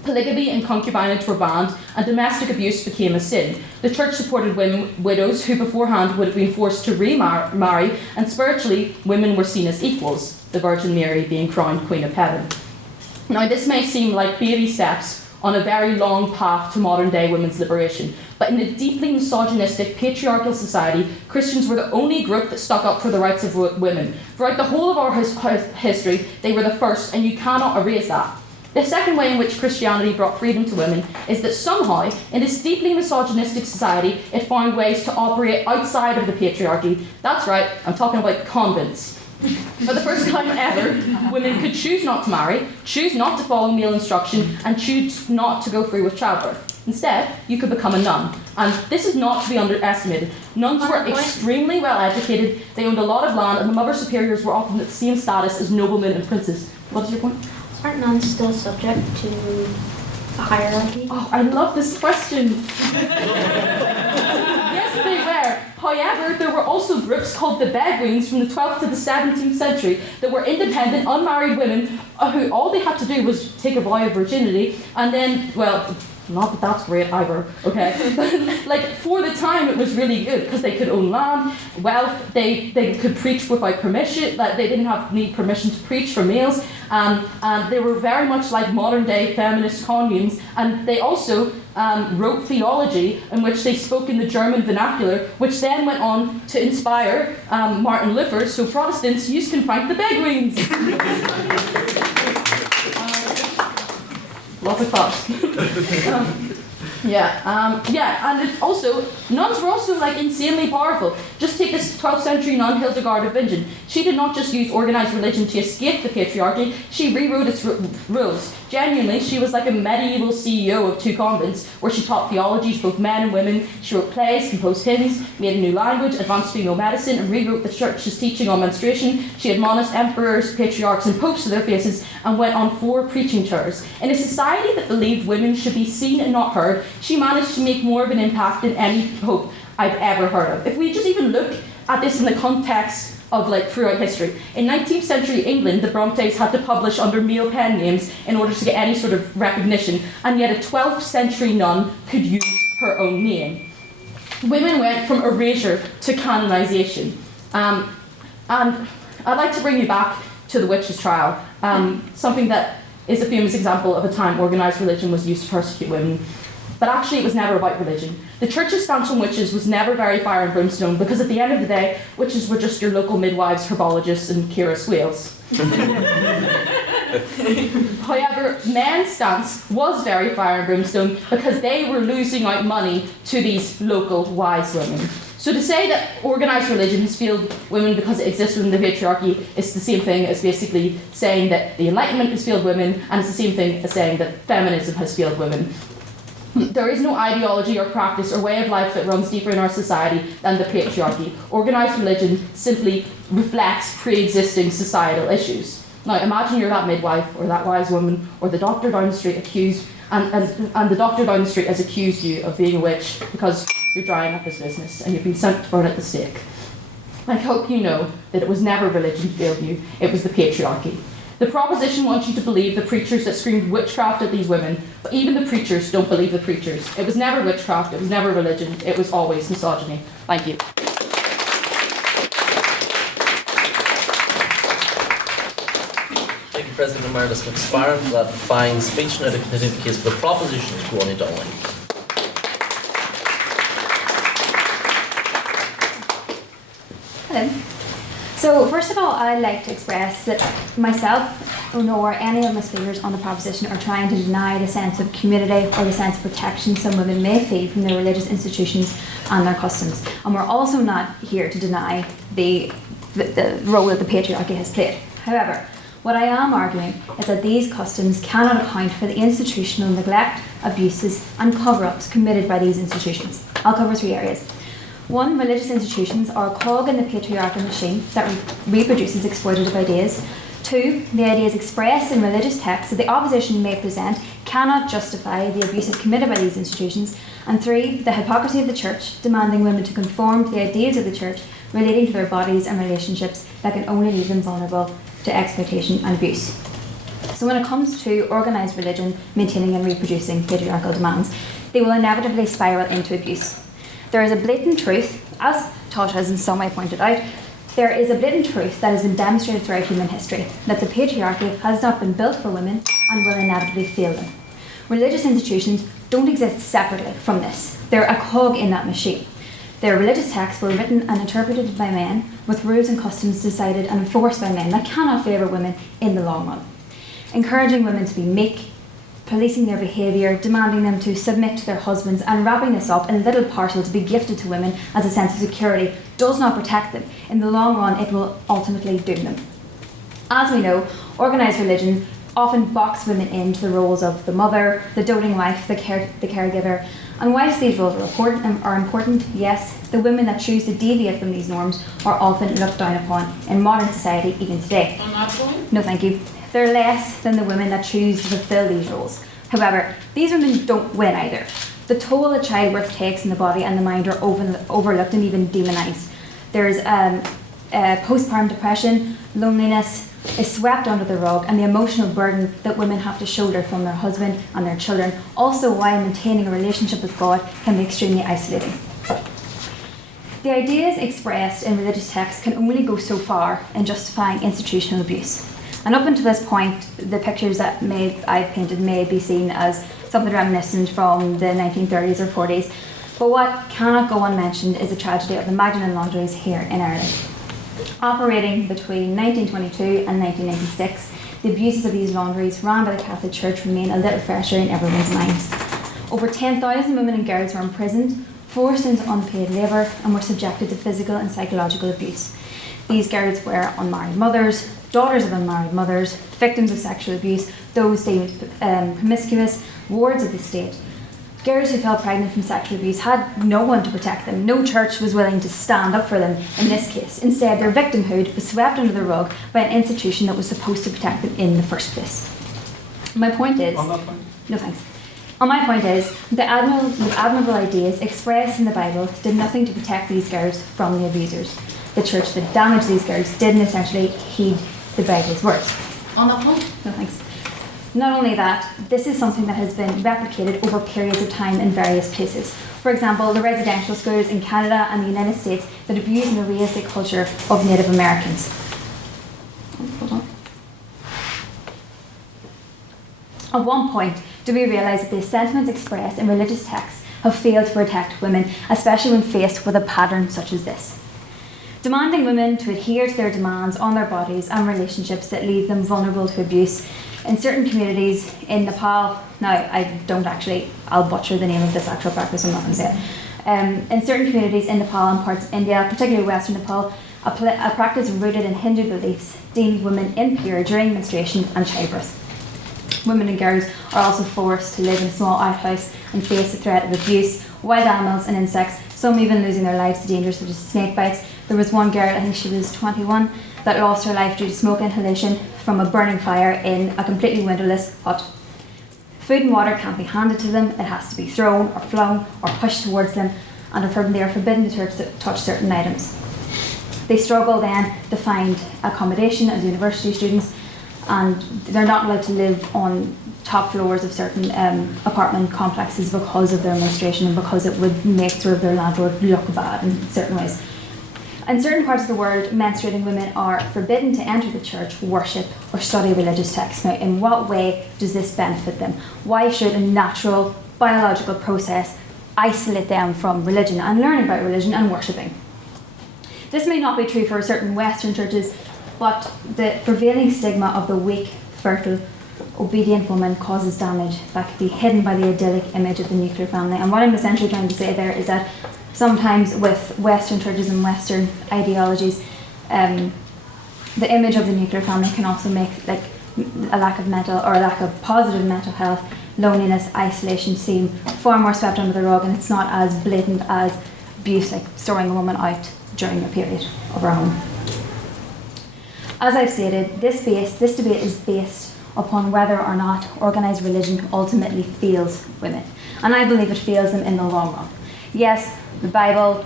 Polygamy and concubinage were banned, and domestic abuse became a sin. The church supported widows who beforehand would have been forced to remarry, and spiritually, women were seen as equals, the Virgin Mary being crowned Queen of Heaven. Now, this may seem like baby steps on a very long path to modern day women's liberation. But in a deeply misogynistic, patriarchal society, Christians were the only group that stuck up for the rights of women. Throughout the whole of our history, they were the first, and you cannot erase that. The second way in which Christianity brought freedom to women is that somehow, in this deeply misogynistic society, it found ways to operate outside of the patriarchy. That's right, I'm talking about convents. For the first time ever, women could choose not to marry, choose not to follow male instruction, and choose not to go through with childbirth. Instead, you could become a nun. And this is not to be underestimated. Nuns were extremely well educated, they owned a lot of land, and the mother superiors were often at the same status as noblemen and princes. What is your point? Aren't nuns still subject to a hierarchy? Oh, I love this question. Yes, they were. However, there were also groups called the Bedouins from the 12th to the 17th century that were independent, unmarried women who all they had to do was take a vow of virginity and then, well, not that that's great either, okay? Like, for the time it was really good because they could own land, wealth, they could preach without permission, like they didn't need permission to preach for males, and they were very much like modern day feminist communes, and they also wrote theology in which they spoke in the German vernacular, which then went on to inspire Martin Luther, so Protestants, you can thank the Bedouins. Lots of claps. And it also, nuns were also like insanely powerful. Just take this 12th century nun Hildegard of Bingen. She did not just use organised religion to escape the patriarchy, she rewrote its rules. Genuinely, she was like a medieval CEO of two convents, where she taught theology to both men and women. She wrote plays, composed hymns, made a new language, advanced female medicine, and rewrote the church's teaching on menstruation. She admonished emperors, patriarchs, and popes to their faces, and went on 4 preaching tours. In a society that believed women should be seen and not heard, she managed to make more of an impact than any pope I've ever heard of. If we just even look at this in the context of like throughout history. In 19th century England, the Brontes had to publish under male pen names in order to get any sort of recognition, and yet a 12th century nun could use her own name. Women went from erasure to canonization. And I'd like to bring you back to the witches' trial, something that is a famous example of a time organised religion was used to persecute women. But actually it was never about religion. The church's stance on witches was never very fire and brimstone, because at the end of the day, witches were just your local midwives, herbologists, and Ciara Swails. However, men's stance was very fire and brimstone because they were losing out money to these local wise women. So to say that organised religion has failed women because it exists within the patriarchy is the same thing as basically saying that the Enlightenment has failed women, and it's the same thing as saying that feminism has failed women. There is no ideology or practice or way of life that runs deeper in our society than the patriarchy. Organised religion simply reflects pre-existing societal issues. Now imagine you're that midwife or that wise woman or the doctor down the street and the doctor down the street has accused you of being a witch because you're drying up his business and you've been sent to burn at the stake. I hope you know that it was never religion that failed you, it was the patriarchy. The proposition wants you to believe the preachers that screamed witchcraft at these women, but even the preachers don't believe the preachers. It was never witchcraft, it was never religion, it was always misogyny. Thank you. Thank you, President Emeritus McSparron, for that fine speech. Now to continue the case for the proposition is Gráinne Donnelly. Hello. So first of all, I'd like to express that myself nor any of my speakers on the proposition are trying to deny the sense of community or the sense of protection some women may feel from their religious institutions and their customs. And we're also not here to deny the role that the patriarchy has played. However, what I am arguing is that these customs cannot account for the institutional neglect, abuses and cover-ups committed by these institutions. I'll cover 3 areas. 1, religious institutions are a cog in the patriarchal machine that reproduces exploitative ideas. 2, the ideas expressed in religious texts that the opposition may present cannot justify the abuses committed by these institutions. And 3, the hypocrisy of the church, demanding women to conform to the ideals of the church relating to their bodies and relationships that can only leave them vulnerable to exploitation and abuse. So when it comes to organised religion maintaining and reproducing patriarchal demands, they will inevitably spiral into abuse. There is a blatant truth, as Todd has in some way pointed out, there is a blatant truth that has been demonstrated throughout human history, that the patriarchy has not been built for women and will inevitably fail them. Religious institutions don't exist separately from this. They're a cog in that machine. Their religious texts were written and interpreted by men, with rules and customs decided and enforced by men that cannot favour women in the long run. Encouraging women to be meek, policing their behaviour, demanding them to submit to their husbands, and wrapping this up in a little parcel to be gifted to women as a sense of security does not protect them. In the long run, it will ultimately doom them. As we know, organised religion often box women into the roles of the mother, the doting wife, the caregiver. And whilst these roles are important, yes, the women that choose to deviate from these norms are often looked down upon in modern society even today. On that point? No, thank you. They're less than the women that choose to fulfil these roles. However, these women don't win either. The toll that childbirth takes in the body and the mind are overlooked and even demonised. There's postpartum depression, loneliness is swept under the rug, and the emotional burden that women have to shoulder from their husband and their children, also while maintaining a relationship with God, can be extremely isolating. The ideas expressed in religious texts can only go so far in justifying institutional abuse. And up until this point, the pictures that I've painted may be seen as something reminiscent from the 1930s or 40s, but what cannot go unmentioned is the tragedy of the Magdalen laundries here in Ireland. Operating between 1922 and 1996, the abuses of these laundries run by the Catholic Church remain a little fresher in everyone's minds. Over 10,000 women and girls were imprisoned, forced into unpaid labour, and were subjected to physical and psychological abuse. These girls were unmarried mothers, daughters of unmarried mothers, victims of sexual abuse, those deemed promiscuous, wards of the state. Girls who fell pregnant from sexual abuse had no one to protect them. No church was willing to stand up for them in this case. Instead, their victimhood was swept under the rug by an institution that was supposed to protect them in the first place. My point is... On that point? No thanks. My point is, the admirable ideas expressed in the Bible did nothing to protect these girls from the abusers. The church that damaged these girls didn't essentially heed the Bible's words. On that point? No thanks. Not only that, this is something that has been replicated over periods of time in various places. For example, the residential schools in Canada and the United States that abuse and erase the culture of Native Americans. Hold on. At one point, do we realise that the sentiments expressed in religious texts have failed to protect women, especially when faced with a pattern such as this? Demanding women to adhere to their demands on their bodies and relationships that leave them vulnerable to abuse. In certain communities in Nepal, now I'll butcher the name of this actual practice, I'm not going to say it. In certain communities in Nepal and parts of India, particularly Western Nepal, a practice rooted in Hindu beliefs deemed women impure during menstruation and childbirth. Women and girls are also forced to live in a small outhouse and face the threat of abuse, wild animals and insects, some even losing their lives to dangers such as snake bites. There was one girl, I think she was 21, that lost her life due to smoke inhalation from a burning fire in a completely windowless hut. Food and water can't be handed to them, it has to be thrown or flung or pushed towards them, and they are forbidden to touch certain items. They struggle then to find accommodation as university students, and they're not allowed to live on top floors of certain apartment complexes because of their menstruation and because it would make sort of their landlord look bad in certain ways. In certain parts of the world, menstruating women are forbidden to enter the church, worship, or study religious texts. Now, in what way does this benefit them? Why should a natural, biological process isolate them from religion and learning about religion and worshipping? This may not be true for certain Western churches, but the prevailing stigma of the weak, fertile, obedient woman causes damage that can be hidden by the idyllic image of the nuclear family. And what I'm essentially trying to say there is that sometimes with Western churches and Western ideologies, the image of the nuclear family can also make like a lack of positive mental health, loneliness, isolation seem far more swept under the rug, and it's not as blatant as abuse, like throwing a woman out during a period of her own. As I've stated, this debate is based upon whether or not organised religion ultimately fails women, and I believe it fails them in the long run. Yes, the Bible,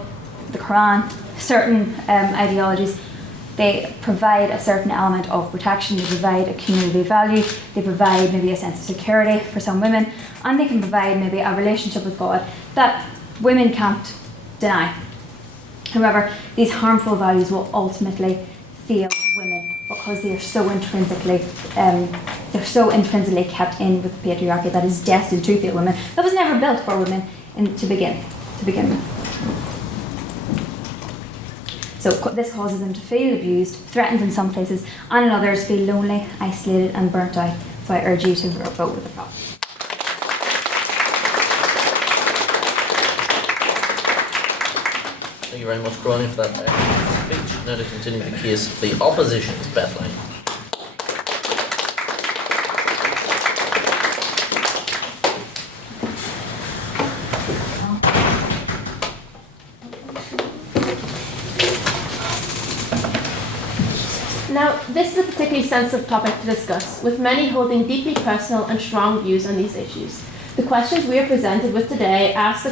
the Quran, certain ideologies, they provide a certain element of protection, they provide a community value, they provide maybe a sense of security for some women, and they can provide maybe a relationship with God that women can't deny. However, these harmful values will ultimately fail women because they are so intrinsically kept in with the patriarchy that is destined to fail women. That was never built for women to begin with. So this causes them to feel abused, threatened in some places, and in others feel lonely, isolated and burnt out. So I urge you to vote with the prop. Thank you very much, Gráinne, for that speech. Now to continue the case of the opposition, Beth. Now, this is a particularly sensitive topic to discuss, with many holding deeply personal and strong views on these issues. The questions we are presented with today ask the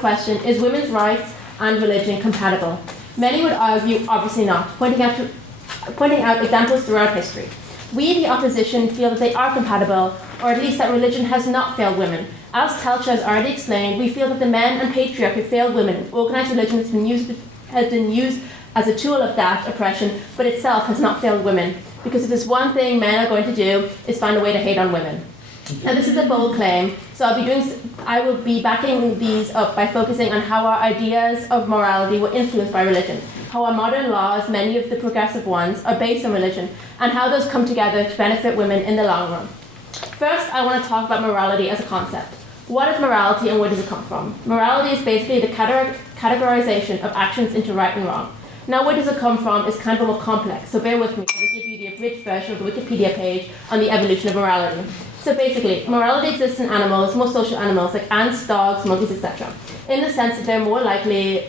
question, is women's rights and religion compatible? Many would argue, obviously not, pointing out examples throughout history. We, the opposition, feel that they are compatible, or at least that religion has not failed women. As Tailte has already explained, we feel that the men and patriarchy failed women. Organised religion has been used as a tool of that oppression, but itself has not failed women. Because if there's one thing men are going to do, is find a way to hate on women. Now this is a bold claim, so I will be backing these up by focusing on how our ideas of morality were influenced by religion, how our modern laws, many of the progressive ones, are based on religion, and how those come together to benefit women in the long run. First, I want to talk about morality as a concept. What is morality and where does it come from? Morality is basically the categorization of actions into right and wrong. Now, where does it come from is kind of more complex, so bear with me as I give you the abridged version of the Wikipedia page on the evolution of morality. So basically, morality exists in animals, most social animals like ants, dogs, monkeys, etc. in the sense that they're more likely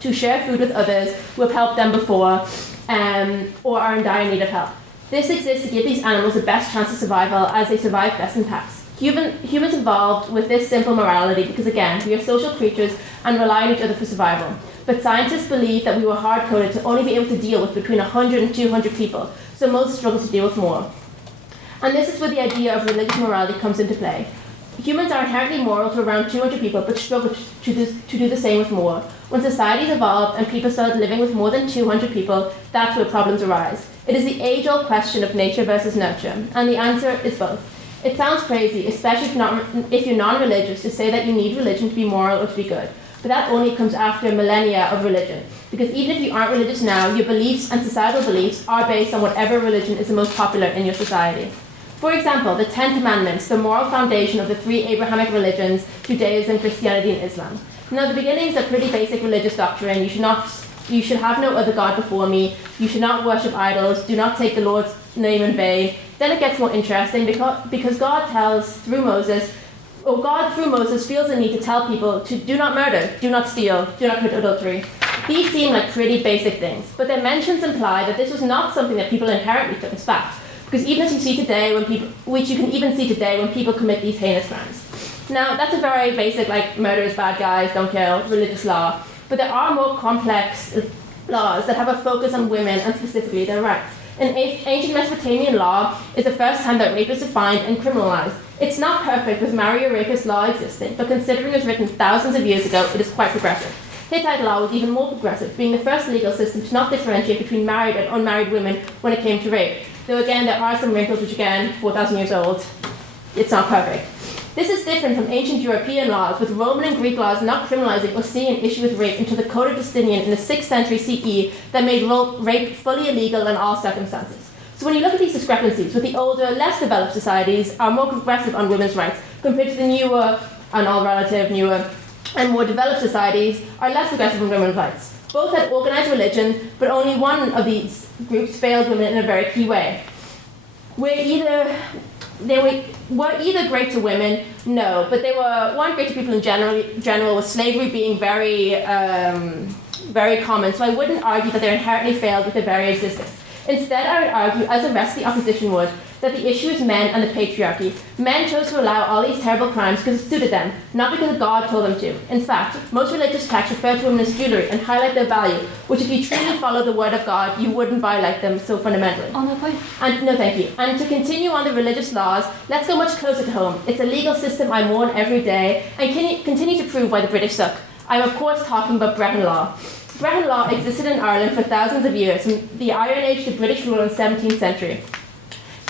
to share food with others who have helped them before or are in dire need of help. This exists to give these animals the best chance of survival as they survive best in packs. Humans evolved with this simple morality because, again, we are social creatures and rely on each other for survival. But scientists believe that we were hard-coded to only be able to deal with between 100 and 200 people, so most struggle to deal with more. And this is where the idea of religious morality comes into play. Humans are inherently moral to around 200 people, but struggle to do the same with more. When societies evolved and people started living with more than 200 people, that's where problems arise. It is the age-old question of nature versus nurture, and the answer is both. It sounds crazy, especially if you're non-religious, to say that you need religion to be moral or to be good. But that only comes after millennia of religion. Because even if you aren't religious now, your beliefs and societal beliefs are based on whatever religion is the most popular in your society. For example, the 10 Commandments, the moral foundation of the three Abrahamic religions, Judaism, Christianity, and Islam. Now, the beginnings are pretty basic religious doctrine. You should have no other God before me. You should not worship idols. Do not take the Lord's name in vain. Then it gets more interesting because God through Moses feels the need to tell people to do not murder, do not steal, do not commit adultery. These seem like pretty basic things, but their mentions imply that this was not something that people inherently took as fact. Because even as you see today, which you can even see today when people commit these heinous crimes. Now, that's a very basic, like murder is bad, guys, don't kill, religious law. But there are more complex laws that have a focus on women and specifically their rights. In ancient Mesopotamian law is the first time that rape is defined and criminalized. It's not perfect with marry or rapist law existing, but considering it was written thousands of years ago, it is quite progressive. Hittite law was even more progressive, being the first legal system to not differentiate between married and unmarried women when it came to rape. Though again, there are some wrinkles which again, 4,000 years old, it's not perfect. This is different from ancient European laws, with Roman and Greek laws not criminalizing or seeing an issue with rape until the Code of Justinian in the 6th century CE that made rape fully illegal in all circumstances. So when you look at these discrepancies, with the older, less developed societies are more progressive on women's rights compared to the newer, and all relative newer, and more developed societies are less progressive on women's rights. Both had organised religion, but only one of these groups failed women in a very key way. They were either great to women, no, but they weren't great to people in general, with slavery being very common, so I wouldn't argue that they inherently failed with their very existence. Instead, I would argue, as the rest of the opposition would, that the issue is men and the patriarchy. Men chose to allow all these terrible crimes because it suited them, not because God told them to. In fact, most religious texts refer to women as jewelry and highlight their value, which if you truly follow the word of God, you wouldn't violate them so fundamentally. On that point? No, thank you. And to continue on the religious laws, let's go much closer to home. It's a legal system I mourn every day, and continue to prove why the British suck. I'm of course talking about Breton law. Brehon law existed in Ireland for thousands of years, from the Iron Age to British rule in the 17th century.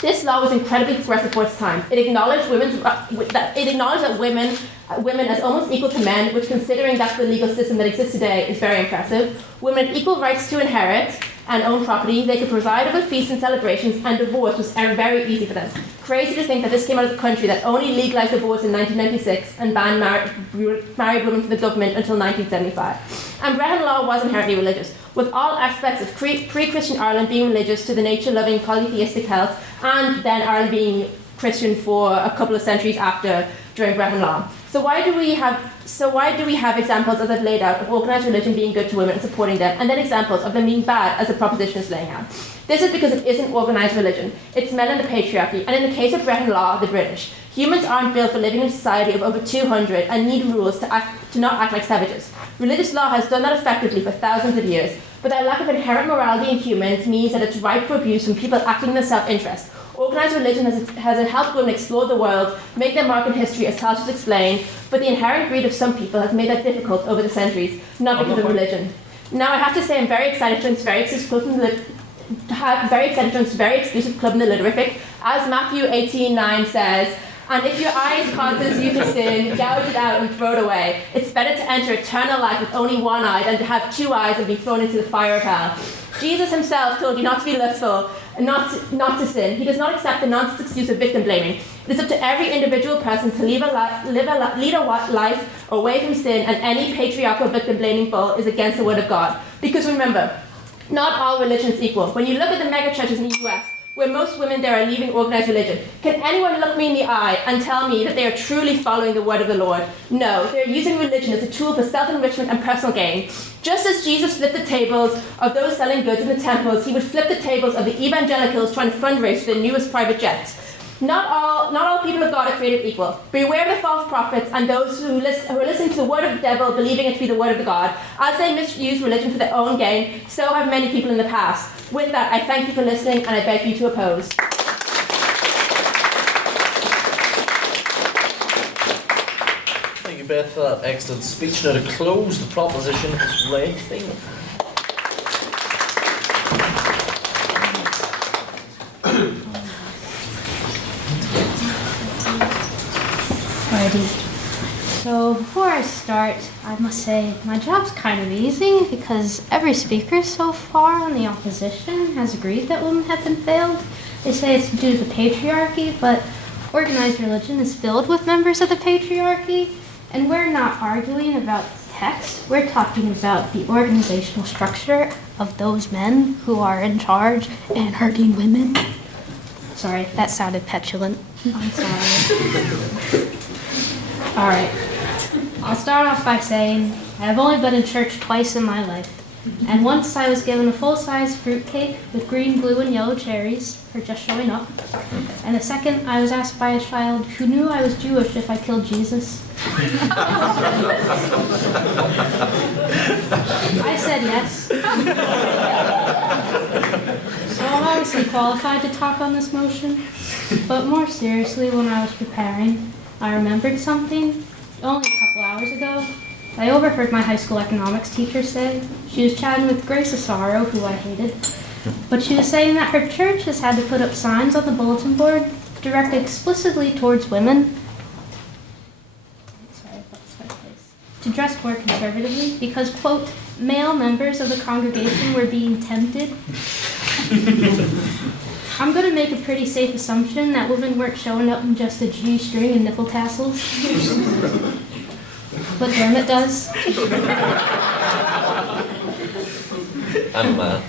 This law was incredibly progressive for its time. It acknowledged that women as almost equal to men, which, considering that's the legal system that exists today, is very impressive. Women had equal rights to inherit and own property. They could preside over feasts and celebrations, and divorce was very easy for them. Crazy to think that this came out of the country that only legalized divorce in 1996 and banned married women from the government until 1975. And Brehon law was inherently religious, with all aspects of pre-Christian Ireland being religious to the nature-loving polytheistic Celts, and then Ireland being Christian for a couple of centuries after, during Brehon law. So why do we have examples, as I've laid out, of organised religion being good to women and supporting them, and then examples of them being bad, as the proposition is laying out? This is because it isn't organised religion. It's men and the patriarchy, and in the case of Brehon law, the British. Humans aren't built for living in a society of over 200 and need rules to not act like savages. Religious law has done that effectively for thousands of years, but that lack of inherent morality in humans means that it's ripe for abuse from people acting in their self-interest. Organised religion has helped women explore the world, make their mark in history, as Tailte explained, but the inherent greed of some people has made that difficult over the centuries, not because of religion. Now, I have to say I'm very excited to join this very exclusive club in the Liderific. As Matthew 18:9 says, and if your eyes causes you to sin, gouge it out and throw it away. It's better to enter eternal life with only one eye than to have two eyes and be thrown into the fire of hell. Jesus himself told you not to be lustful and not to sin. He does not accept the nonsense excuse of victim blaming. It is up to every individual person to lead a life away from sin, and any patriarchal victim blaming bull is against the word of God. Because remember, not all religion is equal. When you look at the mega churches in the US, where most women there are leaving organised religion, can anyone look me in the eye and tell me that they are truly following the word of the Lord? No, they're using religion as a tool for self-enrichment and personal gain. Just as Jesus flipped the tables of those selling goods in the temples, he would flip the tables of the evangelicals trying to fundraise for the newest private jets. Not all people of God are created equal. Beware of the false prophets and those who are listening to the word of the devil, believing it to be the word of the God. As they misuse religion for their own gain, so have many people in the past. With that, I thank you for listening, and I beg you to oppose. Thank you, Beth, for that excellent speech. Now, to close the proposition is Ray Thien. So before I start, I must say my job's kind of easy because every speaker so far on the opposition has agreed that women have been failed. They say it's due to the patriarchy, but organized religion is filled with members of the patriarchy, and we're not arguing about the text. We're talking about the organizational structure of those men who are in charge and hurting women. Sorry, that sounded petulant. I'm sorry. All right. I'll start off by saying I've only been in church twice in my life. And once I was given a full-size fruitcake with green, blue, and yellow cherries for just showing up. And the second, I was asked by a child who knew I was Jewish if I killed Jesus. I said yes. So I'm obviously qualified to talk on this motion. But more seriously, when I was preparing, I remembered something. Only a couple hours ago, I overheard my high school economics teacher say she was chatting with Grace Asaro, who I hated, but she was saying that her church has had to put up signs on the bulletin board directed explicitly towards women to dress more conservatively because, quote, male members of the congregation were being tempted. I'm going to make a pretty safe assumption that women weren't showing up in just a G-string and nipple tassels. But Dermot does. I'm a man.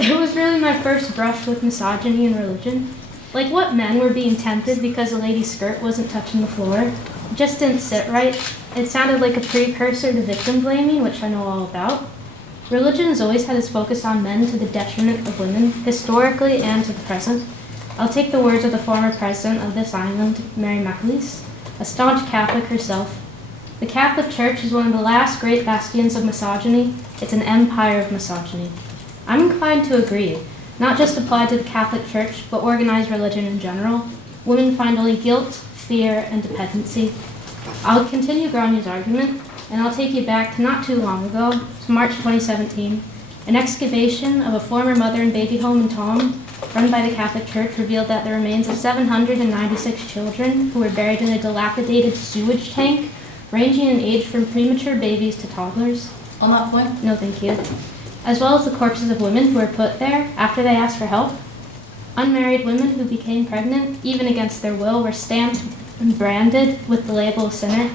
It was really my first brush with misogyny in religion. Like, what men were being tempted because a lady's skirt wasn't touching the floor? It just didn't sit right. It sounded like a precursor to victim blaming, which I know all about. Religion has always had its focus on men to the detriment of women, historically and to the present. I'll take the words of the former president of this island, Mary McAleese, a staunch Catholic herself. The Catholic Church is one of the last great bastions of misogyny. It's an empire of misogyny. I'm inclined to agree, not just applied to the Catholic Church, but organized religion in general. Women find only guilt, fear, and dependency. I'll continue Grainne's argument, and I'll take you back to not too long ago, to March 2017. An excavation of a former mother and baby home in Thien, run by the Catholic Church, revealed that the remains of 796 children who were buried in a dilapidated sewage tank, ranging in age from premature babies to toddlers. On that point? No, thank you. As well as the corpses of women who were put there after they asked for help. Unmarried women who became pregnant, even against their will, were stamped and branded with the label of sinner.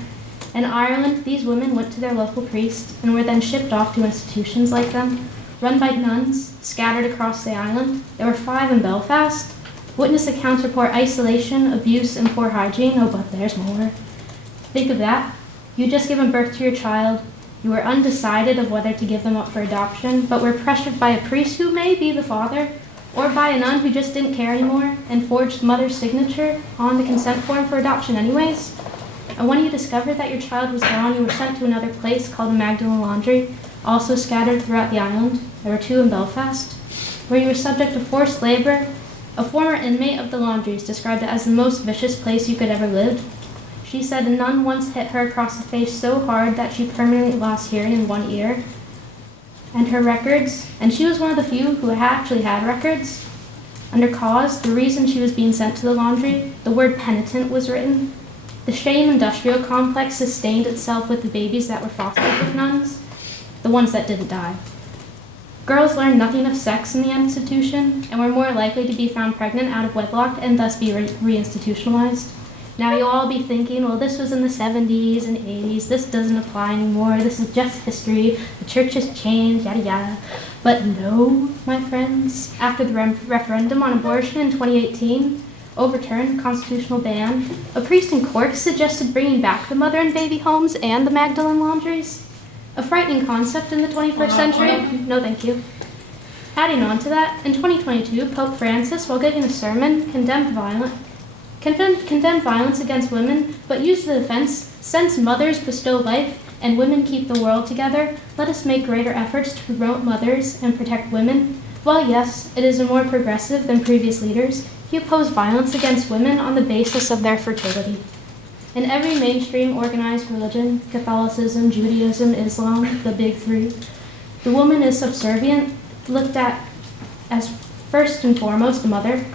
In Ireland, these women went to their local priest and were then shipped off to institutions like them, run by nuns, scattered across the island. There were 5 in Belfast. Witness accounts report isolation, abuse, and poor hygiene. Oh, but there's more. Think of that. You'd just given birth to your child. You were undecided of whether to give them up for adoption, but were pressured by a priest who may be the father, or by a nun who just didn't care anymore and forged mother's signature on the consent form for adoption anyways. And when you discovered that your child was gone, you were sent to another place called the Magdalen Laundry, also scattered throughout the island. There were 2 in Belfast, where you were subject to forced labor. A former inmate of the laundries described it as the most vicious place you could ever live. She said a nun once hit her across the face so hard that she permanently lost hearing in one ear. And her records, and she was one of the few who actually had records. Under cause, the reason she was being sent to the laundry, the word penitent was written. The shame industrial complex sustained itself with the babies that were fostered with nuns, the ones that didn't die. Girls learned nothing of sex in the institution and were more likely to be found pregnant out of wedlock and thus be reinstitutionalized. Now you'll all be thinking, well, this was in the 70s and 80s, this doesn't apply anymore, this is just history, the church has changed, yada yada. But no, my friends, after the referendum on abortion in 2018 overturned the constitutional ban, a priest in Cork suggested bringing back the mother and baby homes and the Magdalen laundries. A frightening concept in the 21st century. No, thank you. Adding on to that, in 2022, Pope Francis, while giving a sermon, condemned violence against women, but used the defense, since mothers bestow life and women keep the world together, let us make greater efforts to promote mothers and protect women. While yes, it is more progressive than previous leaders, he opposed violence against women on the basis of their fertility. In every mainstream organized religion, Catholicism, Judaism, Islam, the big 3, the woman is subservient, looked at as first and foremost a mother.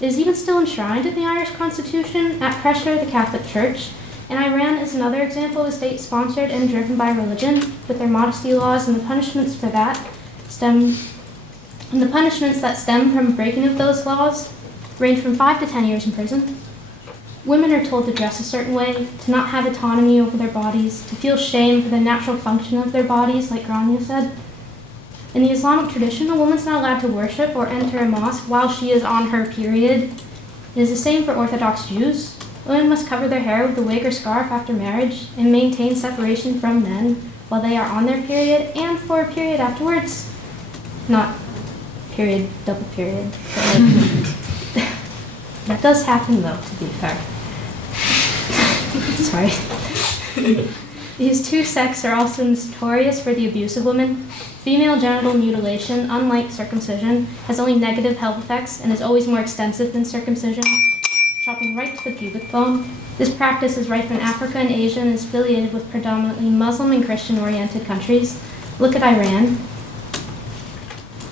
It is even still enshrined in the Irish Constitution at pressure of the Catholic Church, and Iran is another example of a state sponsored and driven by religion, with their modesty laws and the punishments for that stem from breaking of those laws range from 5 to 10 years in prison. Women are told to dress a certain way, to not have autonomy over their bodies, to feel shame for the natural function of their bodies, like Gráinne said. In the Islamic tradition, a woman's not allowed to worship or enter a mosque while she is on her period. It is the same for Orthodox Jews. Women must cover their hair with a wig or scarf after marriage and maintain separation from men while they are on their period and for a period afterwards. Not period, double period. That does happen though, to be fair. Sorry. These 2 sects are also notorious for the abuse of women. Female genital mutilation, unlike circumcision, has only negative health effects and is always more extensive than circumcision, chopping right to the pubic bone. This practice is rife in Africa and Asia and is affiliated with predominantly Muslim and Christian-oriented countries. Look at Iran.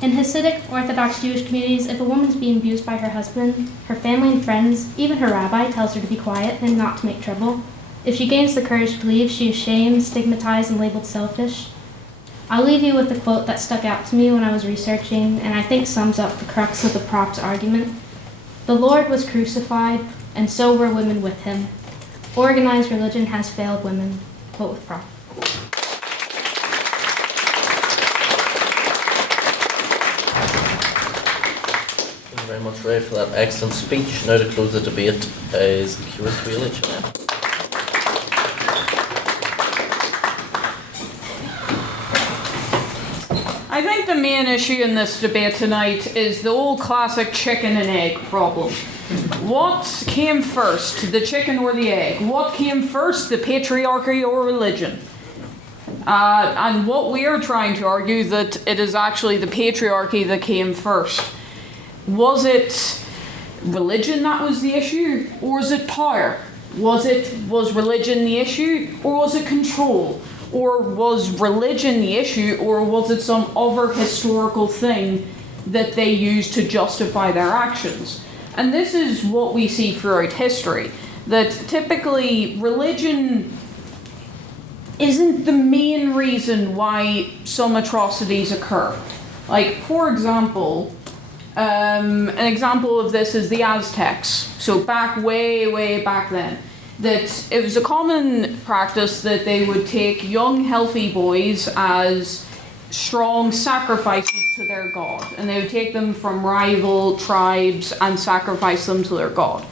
In Hasidic Orthodox Jewish communities, if a woman's being abused by her husband, her family and friends, even her rabbi tells her to be quiet and not to make trouble. If she gains the courage to leave, she is shamed, stigmatized, and labeled selfish. I'll leave you with a quote that stuck out to me when I was researching, and I think sums up the crux of the prop's argument. The Lord was crucified, and so were women with him. Organized religion has failed women. Quote with prop. Thank you very much, Ray, for that excellent speech. Now to close the debate is Ciara Swail. I think the main issue in this debate tonight is the old classic chicken and egg problem. What came first, the chicken or the egg? What came first, the patriarchy or religion? And what we are trying to argue that it is actually the patriarchy that came first. Was it religion that was the issue, or is it power? Was religion the issue, or was it control? Or was religion the issue, or was it some other historical thing that they used to justify their actions? And this is what we see throughout history, that typically religion isn't the main reason why some atrocities occur. Like, for example, an example of this is the Aztecs. So way back then, that it was a common practice that they would take young, healthy boys as strong sacrifices to their god, and they would take them from rival tribes and sacrifice them to their god.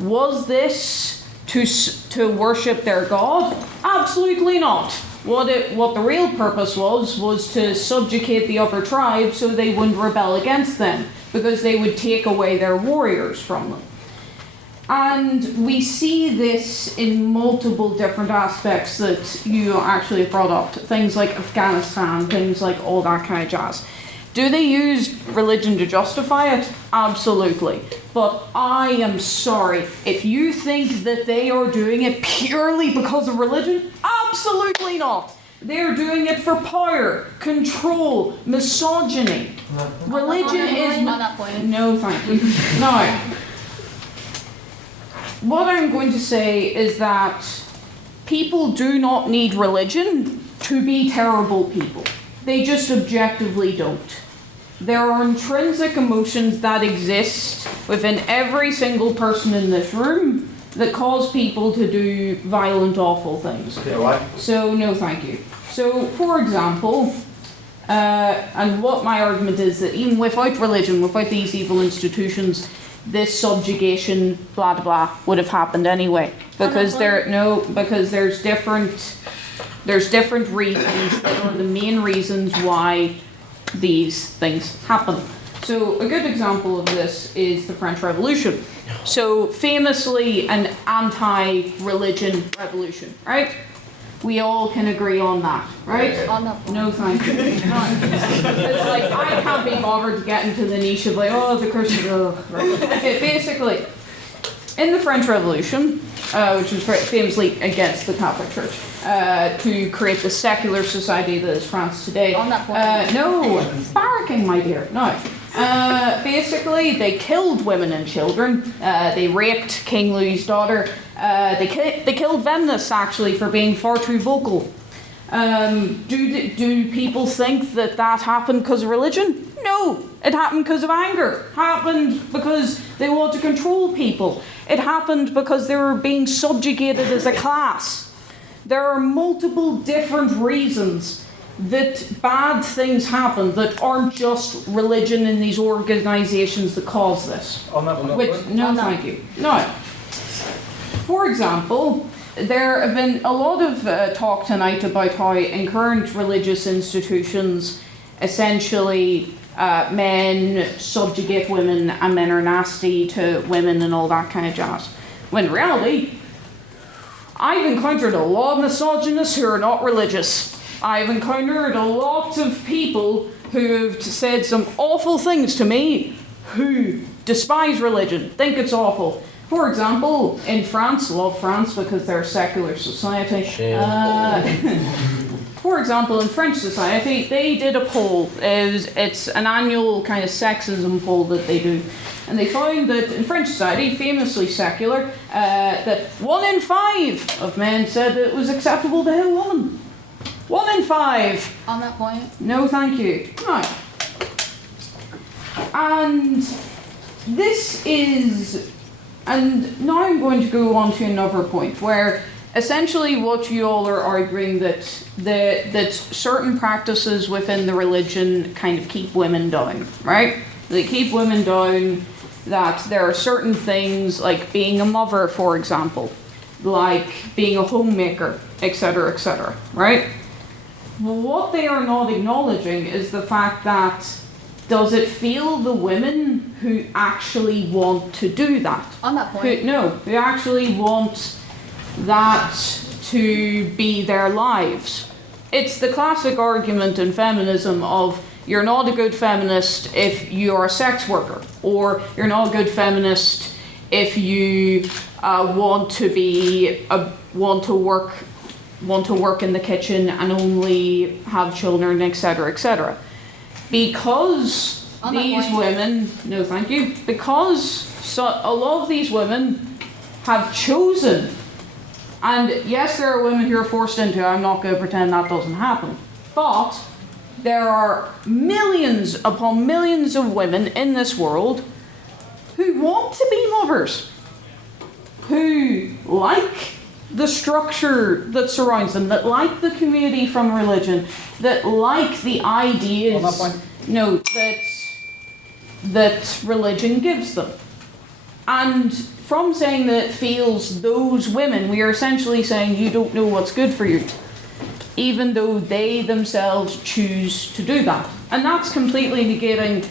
Was this to worship their god? Absolutely not. What the real purpose was to subjugate the other tribes so they wouldn't rebel against them, because they would take away their warriors from them. And we see this in multiple different aspects that you actually brought up. Things like Afghanistan, things like all that kind of jazz. Do they use religion to justify it? Absolutely. But I am sorry, if you think that they are doing it purely because of religion, absolutely not. They're doing it for power, control, misogyny. Religion is... No, thank you. No. What I'm going to say is that people do not need religion to be terrible people. They just objectively don't. There are intrinsic emotions that exist within every single person in this room that cause people to do violent, awful things. Okay, why? So, no thank you. So, for example, and what my argument is that even without religion, without these evil institutions, this subjugation, blah blah blah, would have happened anyway. Because there's different reasons that are the main reasons why these things happen. So a good example of this is the French Revolution. So famously an anti-religion revolution, right? We all can agree on that, right? No, thank you. No. It's like, I can't be bothered to get into the niche of like, oh, the Christians, right? Okay, basically, in the French Revolution, which was famously against the Catholic Church, to create the secular society that is France today. No, barracking, my dear, no. Basically, they killed women and children. They raped King Louis's daughter. They killed feminists, actually, for being far too vocal. Do people think that happened because of religion? No, it happened because of anger. It happened because they want to control people. It happened because they were being subjugated as a class. There are multiple different reasons that bad things happen that aren't just religion in these organisations that cause this. Thank you. No. For example, there have been a lot of talk tonight about how in current religious institutions, essentially men subjugate women and men are nasty to women and all that kind of jazz. When in reality, I've encountered a lot of misogynists who are not religious. I've encountered a lot of people who have said some awful things to me who despise religion, think it's awful. For example, in France, love France because they're a secular society. For example, in French society, they did a poll. It's an annual kind of sexism poll that they do. And they found that in French society, famously secular, that 1 in 5 of men said that it was acceptable to hit a woman. 1 in 5. On that point? No, thank you. No. And this is... And now I'm going to go on to another point where essentially what you all are arguing that certain practices within the religion kind of keep women down, right? They keep women down, that there are certain things like being a mother, for example, like being a homemaker, etc., right? Well, what they are not acknowledging is the fact that does it feel the women who actually want to do that? On that point. Who actually want that to be their lives. It's the classic argument in feminism of you're not a good feminist if you're a sex worker, or you're not a good feminist if you want to work in the kitchen and only have children, etc., etc. Because these women, no thank you, because a lot of these women have chosen, and yes, there are women who are forced into it, I'm not going to pretend that doesn't happen, but there are millions upon millions of women in this world who want to be mothers, who like the structure that surrounds them, that like the community from religion, that like the ideas that religion gives them. And from saying that it fails those women, we are essentially saying you don't know what's good for you, even though they themselves choose to do that. And that's completely negating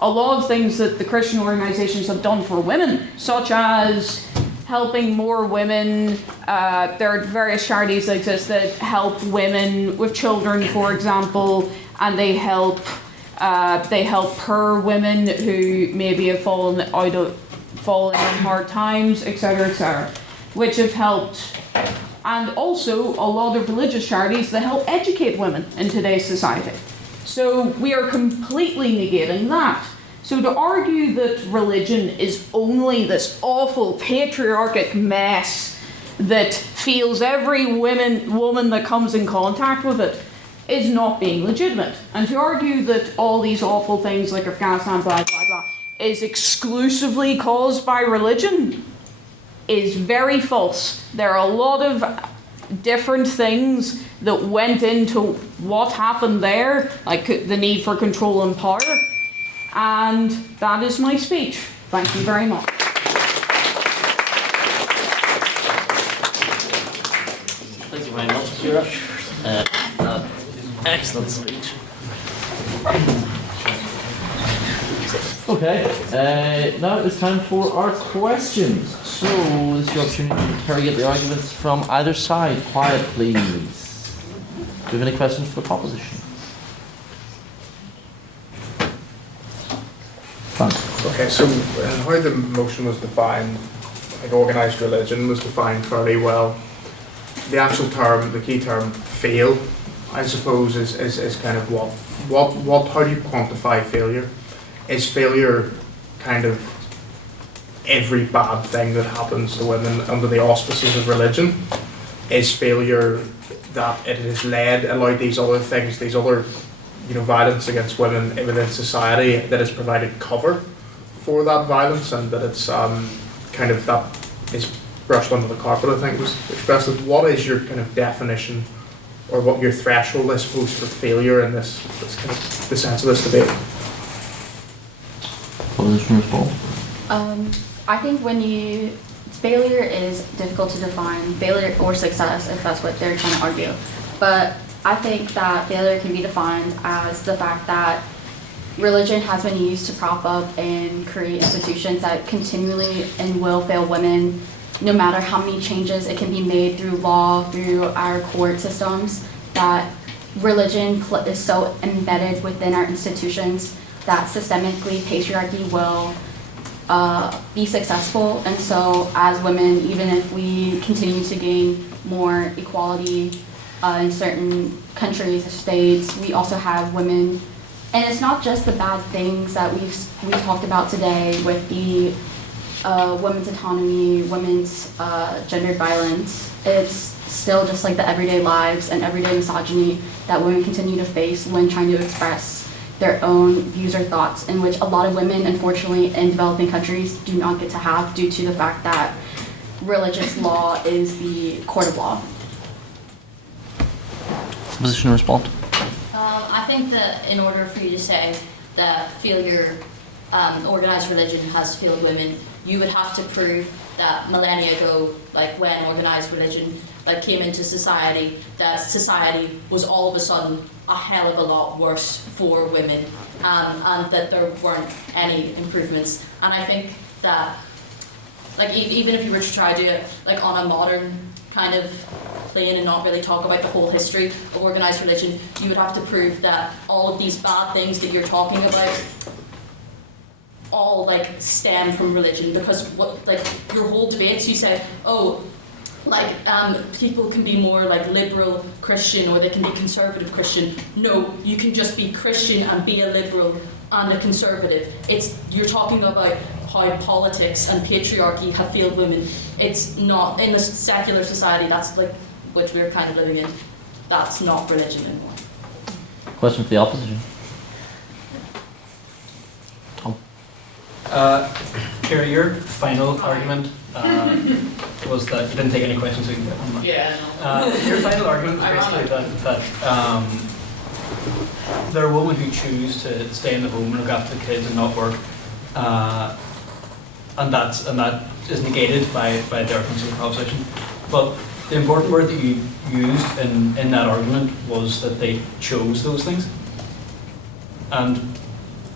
a lot of things that the Christian organisations have done for women, such as helping more women. There are various charities that exist that help women with children, for example, and they help poor women who maybe have fallen in hard times, etc., which have helped. And also a lot of religious charities that help educate women in today's society. So we are completely negating that. So to argue that religion is only this awful patriarchic mess that fails every woman that comes in contact with it is not being legitimate. And to argue that all these awful things like Afghanistan, blah, blah, blah, is exclusively caused by religion is very false. There are a lot of different things that went into what happened there, like the need for control and power. And that is my speech. Thank you very much. Thank you very much, Ciara. Excellent speech. Okay, now it's time for our questions. So, this is your opportunity to interrogate the arguments from either side. Quiet, please. Do you have any questions for the proposition? Okay, so how the motion was defined, like organised religion was defined fairly well. The actual term, the key term, fail, I suppose, is kind of what how do you quantify failure? Is failure kind of every bad thing that happens to women under the auspices of religion? Is failure that it has allowed these other things, these other violence against women within society, that has provided cover for that violence, and that it's kind of that is brushed under the carpet, I think was expressed. What is your kind of definition, or what your threshold, I suppose, for failure in this kind of the sense of this debate? I think failure is difficult to define, failure or success, if that's what they're trying to argue. But I think that failure can be defined as the fact that religion has been used to prop up and create institutions that continually and will fail women, no matter how many changes it can be made through law, through our court systems, that religion is so embedded within our institutions that systemically patriarchy will be successful. And so as women, even if we continue to gain more equality in certain countries or states, we also have women. And it's not just the bad things that we've talked about today with the women's autonomy, women's gendered violence. It's still just like the everyday lives and everyday misogyny that women continue to face when trying to express their own views or thoughts, in which a lot of women, unfortunately, in developing countries do not get to have due to the fact that religious law is the court of law. Position to respond. I think that in order for you to say that organized religion has failed women, you would have to prove that millennia ago, like when organized religion came into society, that society was all of a sudden a hell of a lot worse for women, and that there weren't any improvements. And I think that even if you were to try to do it on a modern kind of plane and not really talk about the whole history of organized religion, you would have to prove that all of these bad things that you're talking about all like stem from religion, because what like your whole debates you say, oh, like people can be more like liberal Christian or they can be conservative Christian. No, you can just be Christian and be a liberal and a conservative. You're talking about how politics and patriarchy have failed women. It's not in the secular society that's like which we're kind of living in. That's not religion anymore. Question for the opposition. Tom. Ciara, your final argument was that you didn't take any questions, so you can get one. Yeah. Your final argument was basically that there are women who choose to stay in the home and look after the kids and not work, and that is negated by the arguments of the proposition. But the important word that you used in that argument was that they chose those things, and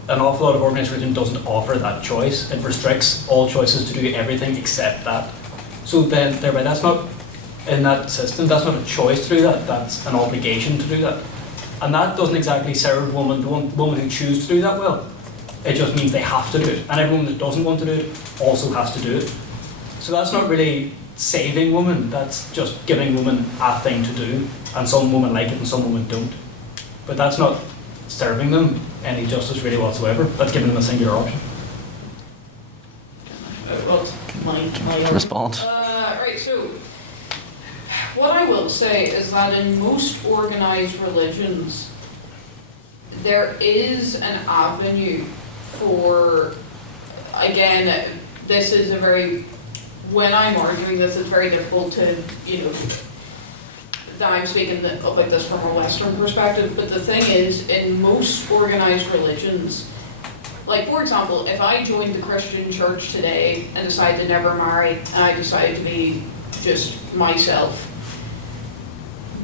an awful lot of organised religion doesn't offer that choice. It restricts all choices to do everything except that. So then, thereby, that's not, in that system, that's not a choice to do that, that's an obligation to do that. And that doesn't exactly serve the woman who chooses to do that well. It just means they have to do it. And everyone that doesn't want to do it also has to do it. So that's not really saving women, that's just giving women a thing to do. And some women like it and some women don't. But that's not serving them any justice really whatsoever. That's giving them a singular option. Respond. Right, so what I will say is that in most organised religions, there is an avenue for, again, this is a very, when I'm arguing this, it's very difficult to, that I'm speaking about this from a Western perspective, but the thing is, in most organised religions, like for example, if I joined the Christian church today and decided to never marry, and I decided to be just myself,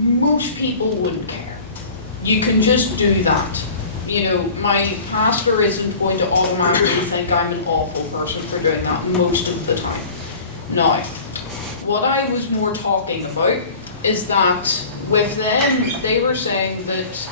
most people wouldn't care. You can just do that. My pastor isn't going to automatically think I'm an awful person for doing that most of the time. Now, what I was more talking about is that with them, they were saying that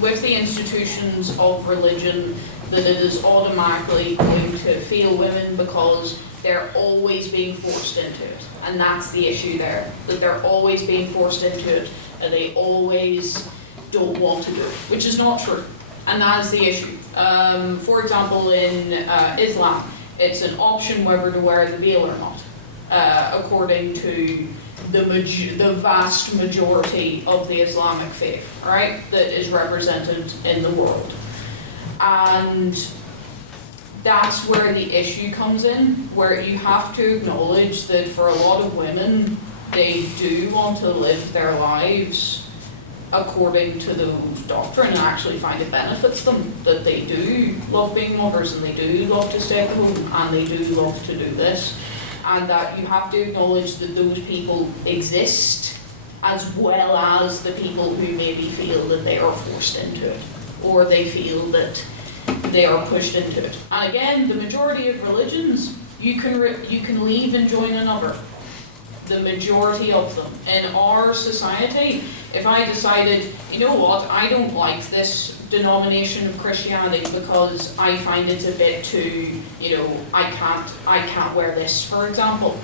with the institutions of religion, that it is automatically going to fail women because they're always being forced into it. And that's the issue there, that they're always being forced into it and they always don't want to do it, which is not true. And that is the issue. For example, in Islam, it's an option whether to wear the veil or not, according to the vast majority of the Islamic faith, right, that is represented in the world. And that's where the issue comes in, where you have to acknowledge that for a lot of women, they do want to live their lives according to those doctrine and actually find it benefits them, that they do love being mothers and they do love to stay at home and they do love to do this. And that you have to acknowledge that those people exist as well as the people who maybe feel that they are forced into it or they feel that they are pushed into it. And again, the majority of religions, you can leave and join another. The majority of them. In our society, if I decided, you know what, I don't like this denomination of Christianity because I find it a bit too, I can't wear this, for example.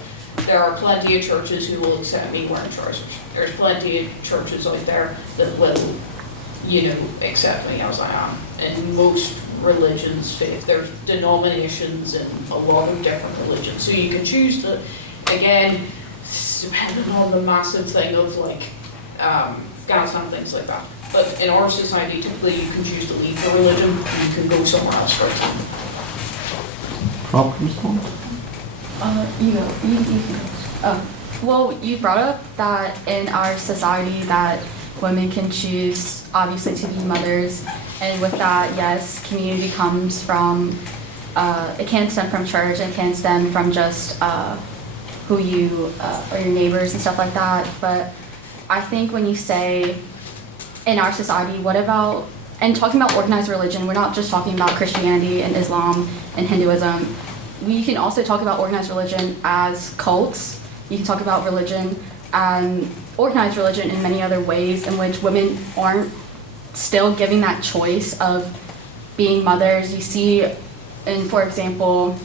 There are plenty of churches who will accept me wearing trousers. There's plenty of churches out there that will, accept me as I am. In most religions, there's denominations in a lot of different religions. So you can choose to, again, depending on the massive thing of Afghanistan, things like that. But in our society, typically you can choose to leave the religion and you can go somewhere else, for example. You go. Well, you brought up that in our society that women can choose, obviously, to be mothers. And with that, yes, community comes from, it can stem from church, it can stem from just who you, or your neighbors and stuff like that. But I think when you say, in our society, what about, and talking about organized religion, we're not just talking about Christianity and Islam and Hinduism. We can also talk about organized religion as cults. You can talk about religion and organized religion in many other ways in which women aren't still giving that choice of being mothers. You see and for example,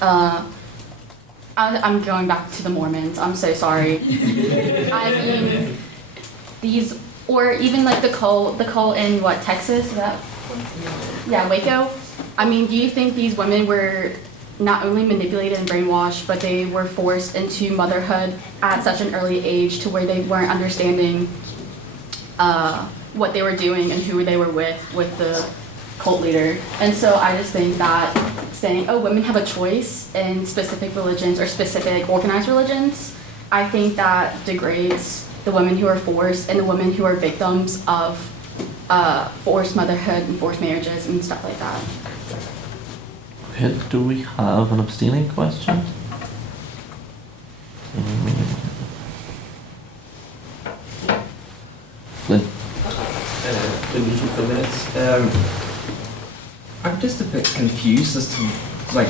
I'm going back to the Mormons. I'm so sorry. I mean, these, or even like the cult in what, Texas? Is that? Yeah, Waco. I mean, do you think these women were not only manipulated and brainwashed, but they were forced into motherhood at such an early age to where they weren't understanding what they were doing and who they were with the cult leader? And so I just think that saying, oh, women have a choice in specific religions or specific organized religions, I think that degrades the women who are forced and the women who are victims of forced motherhood and forced marriages and stuff like that. Okay, do we have an abstaining question? Lynn? Been using for minutes. I'm just a bit confused as to, like,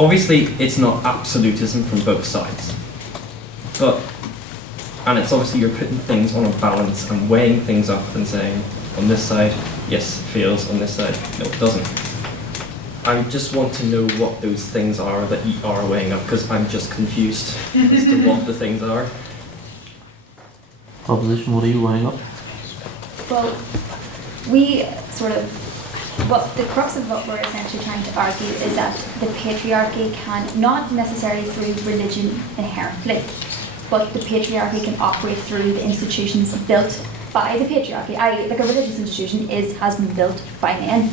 obviously it's not absolutism from both sides, and it's obviously you're putting things on a balance and weighing things up and saying, on this side, yes, it feels, on this side, no, it doesn't. I just want to know what those things are that you are weighing up, because I'm just confused as to what the things are. Opposition, what are you weighing up? Well, we sort of, well, the crux of what we're essentially trying to argue is that the patriarchy can, not necessarily through religion inherently, but the patriarchy can operate through the institutions built by the patriarchy. Like a religious institution has been built by men.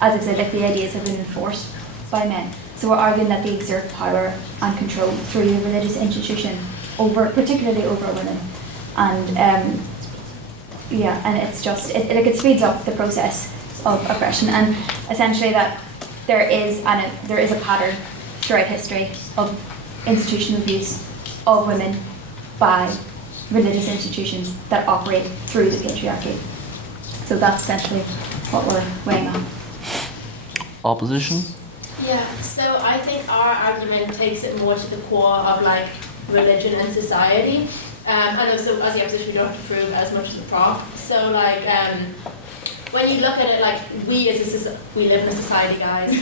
As I said, like the ideas have been enforced by men. So we're arguing that they exert power and control through the religious institution particularly over women. And and it's just, it speeds up the process of oppression, and essentially that there is a pattern throughout history of institutional abuse of women by religious institutions that operate through the patriarchy. So that's essentially what we're weighing on. Opposition? Yeah, so I think our argument takes it more to the core of like religion and society. And also as the opposition we don't have to prove as much as the prof. So like when you look at it, like we live in a society, guys.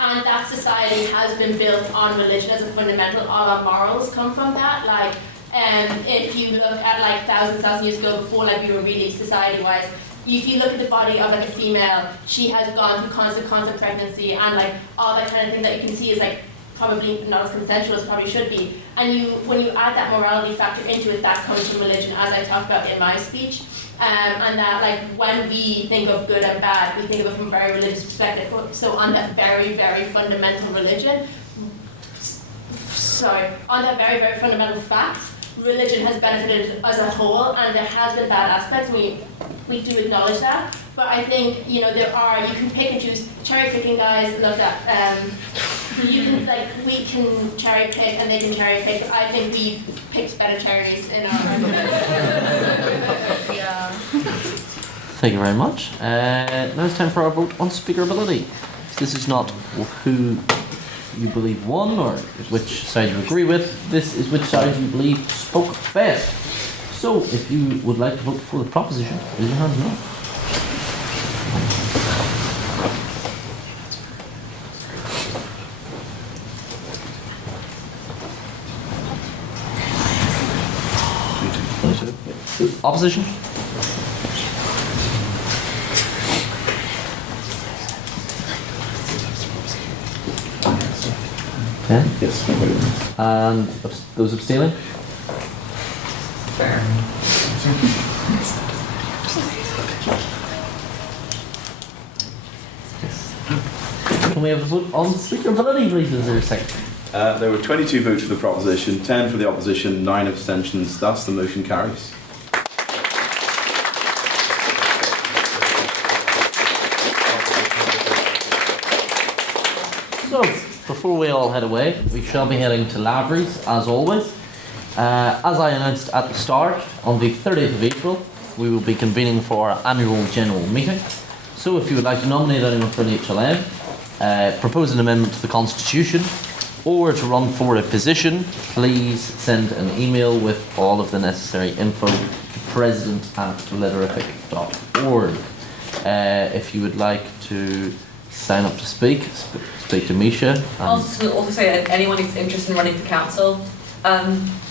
And that society has been built on religion as a fundamental. All our morals come from that. Like if you look at like thousands years ago, before like we were really society-wise, if you look at the body of like a female, she has gone through constant pregnancy and like all that kind of thing that you can see is like probably not as consensual as probably should be. And when you add that morality factor into it, that comes from religion, as I talked about in my speech. And that like when we think of good and bad, we think of it from a very religious perspective. So on that very, very fundamental fundamental fact, religion has benefited as a whole, and there has been bad aspects. We do acknowledge that, but I think you can pick and choose. Cherry picking, guys, love that. We can cherry pick and they can cherry pick. But I think we picked better cherries in our. Yeah. Thank you very much. Now it's time for our vote on speakerability. This is not who you believe won or which side you agree with. This is which side you believe spoke best. So, if you would like to vote for the proposition, raise your hand now. Opposition? Okay. Yes. And those abstaining? Fair. Can we have a vote on speakerability, please? Is there a second? There were 22 votes for the proposition, 10 for the opposition, 9 abstentions. Thus, the motion carries. So, before we all head away, we shall be heading to Lavery's, as always. As I announced at the start, on the 30th of April, we will be convening for our annual general meeting. So if you would like to nominate anyone for an HLM, propose an amendment to the Constitution, or to run for a position, please send an email with all of the necessary info to president@letterific.org. if you would like to sign up to speak to Misha. I'll also say that anyone who's interested in running for council,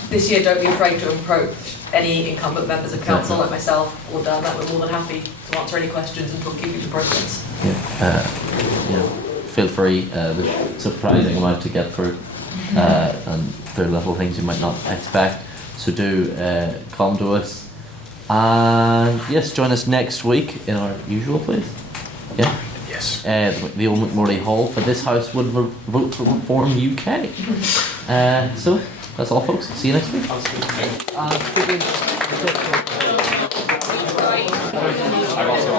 this year don't be afraid to approach any incumbent members of council like myself or Dermot. We're more than happy to answer any questions and talk you through the process. Feel free. There's a surprising amount to get through, and there are little things you might not expect. So do come to us. And yes, join us next week in our usual place. Yeah. Yes. The old McMurray Hall for This House Would Vote for Reform UK. So that's all, folks. See you next week. I've also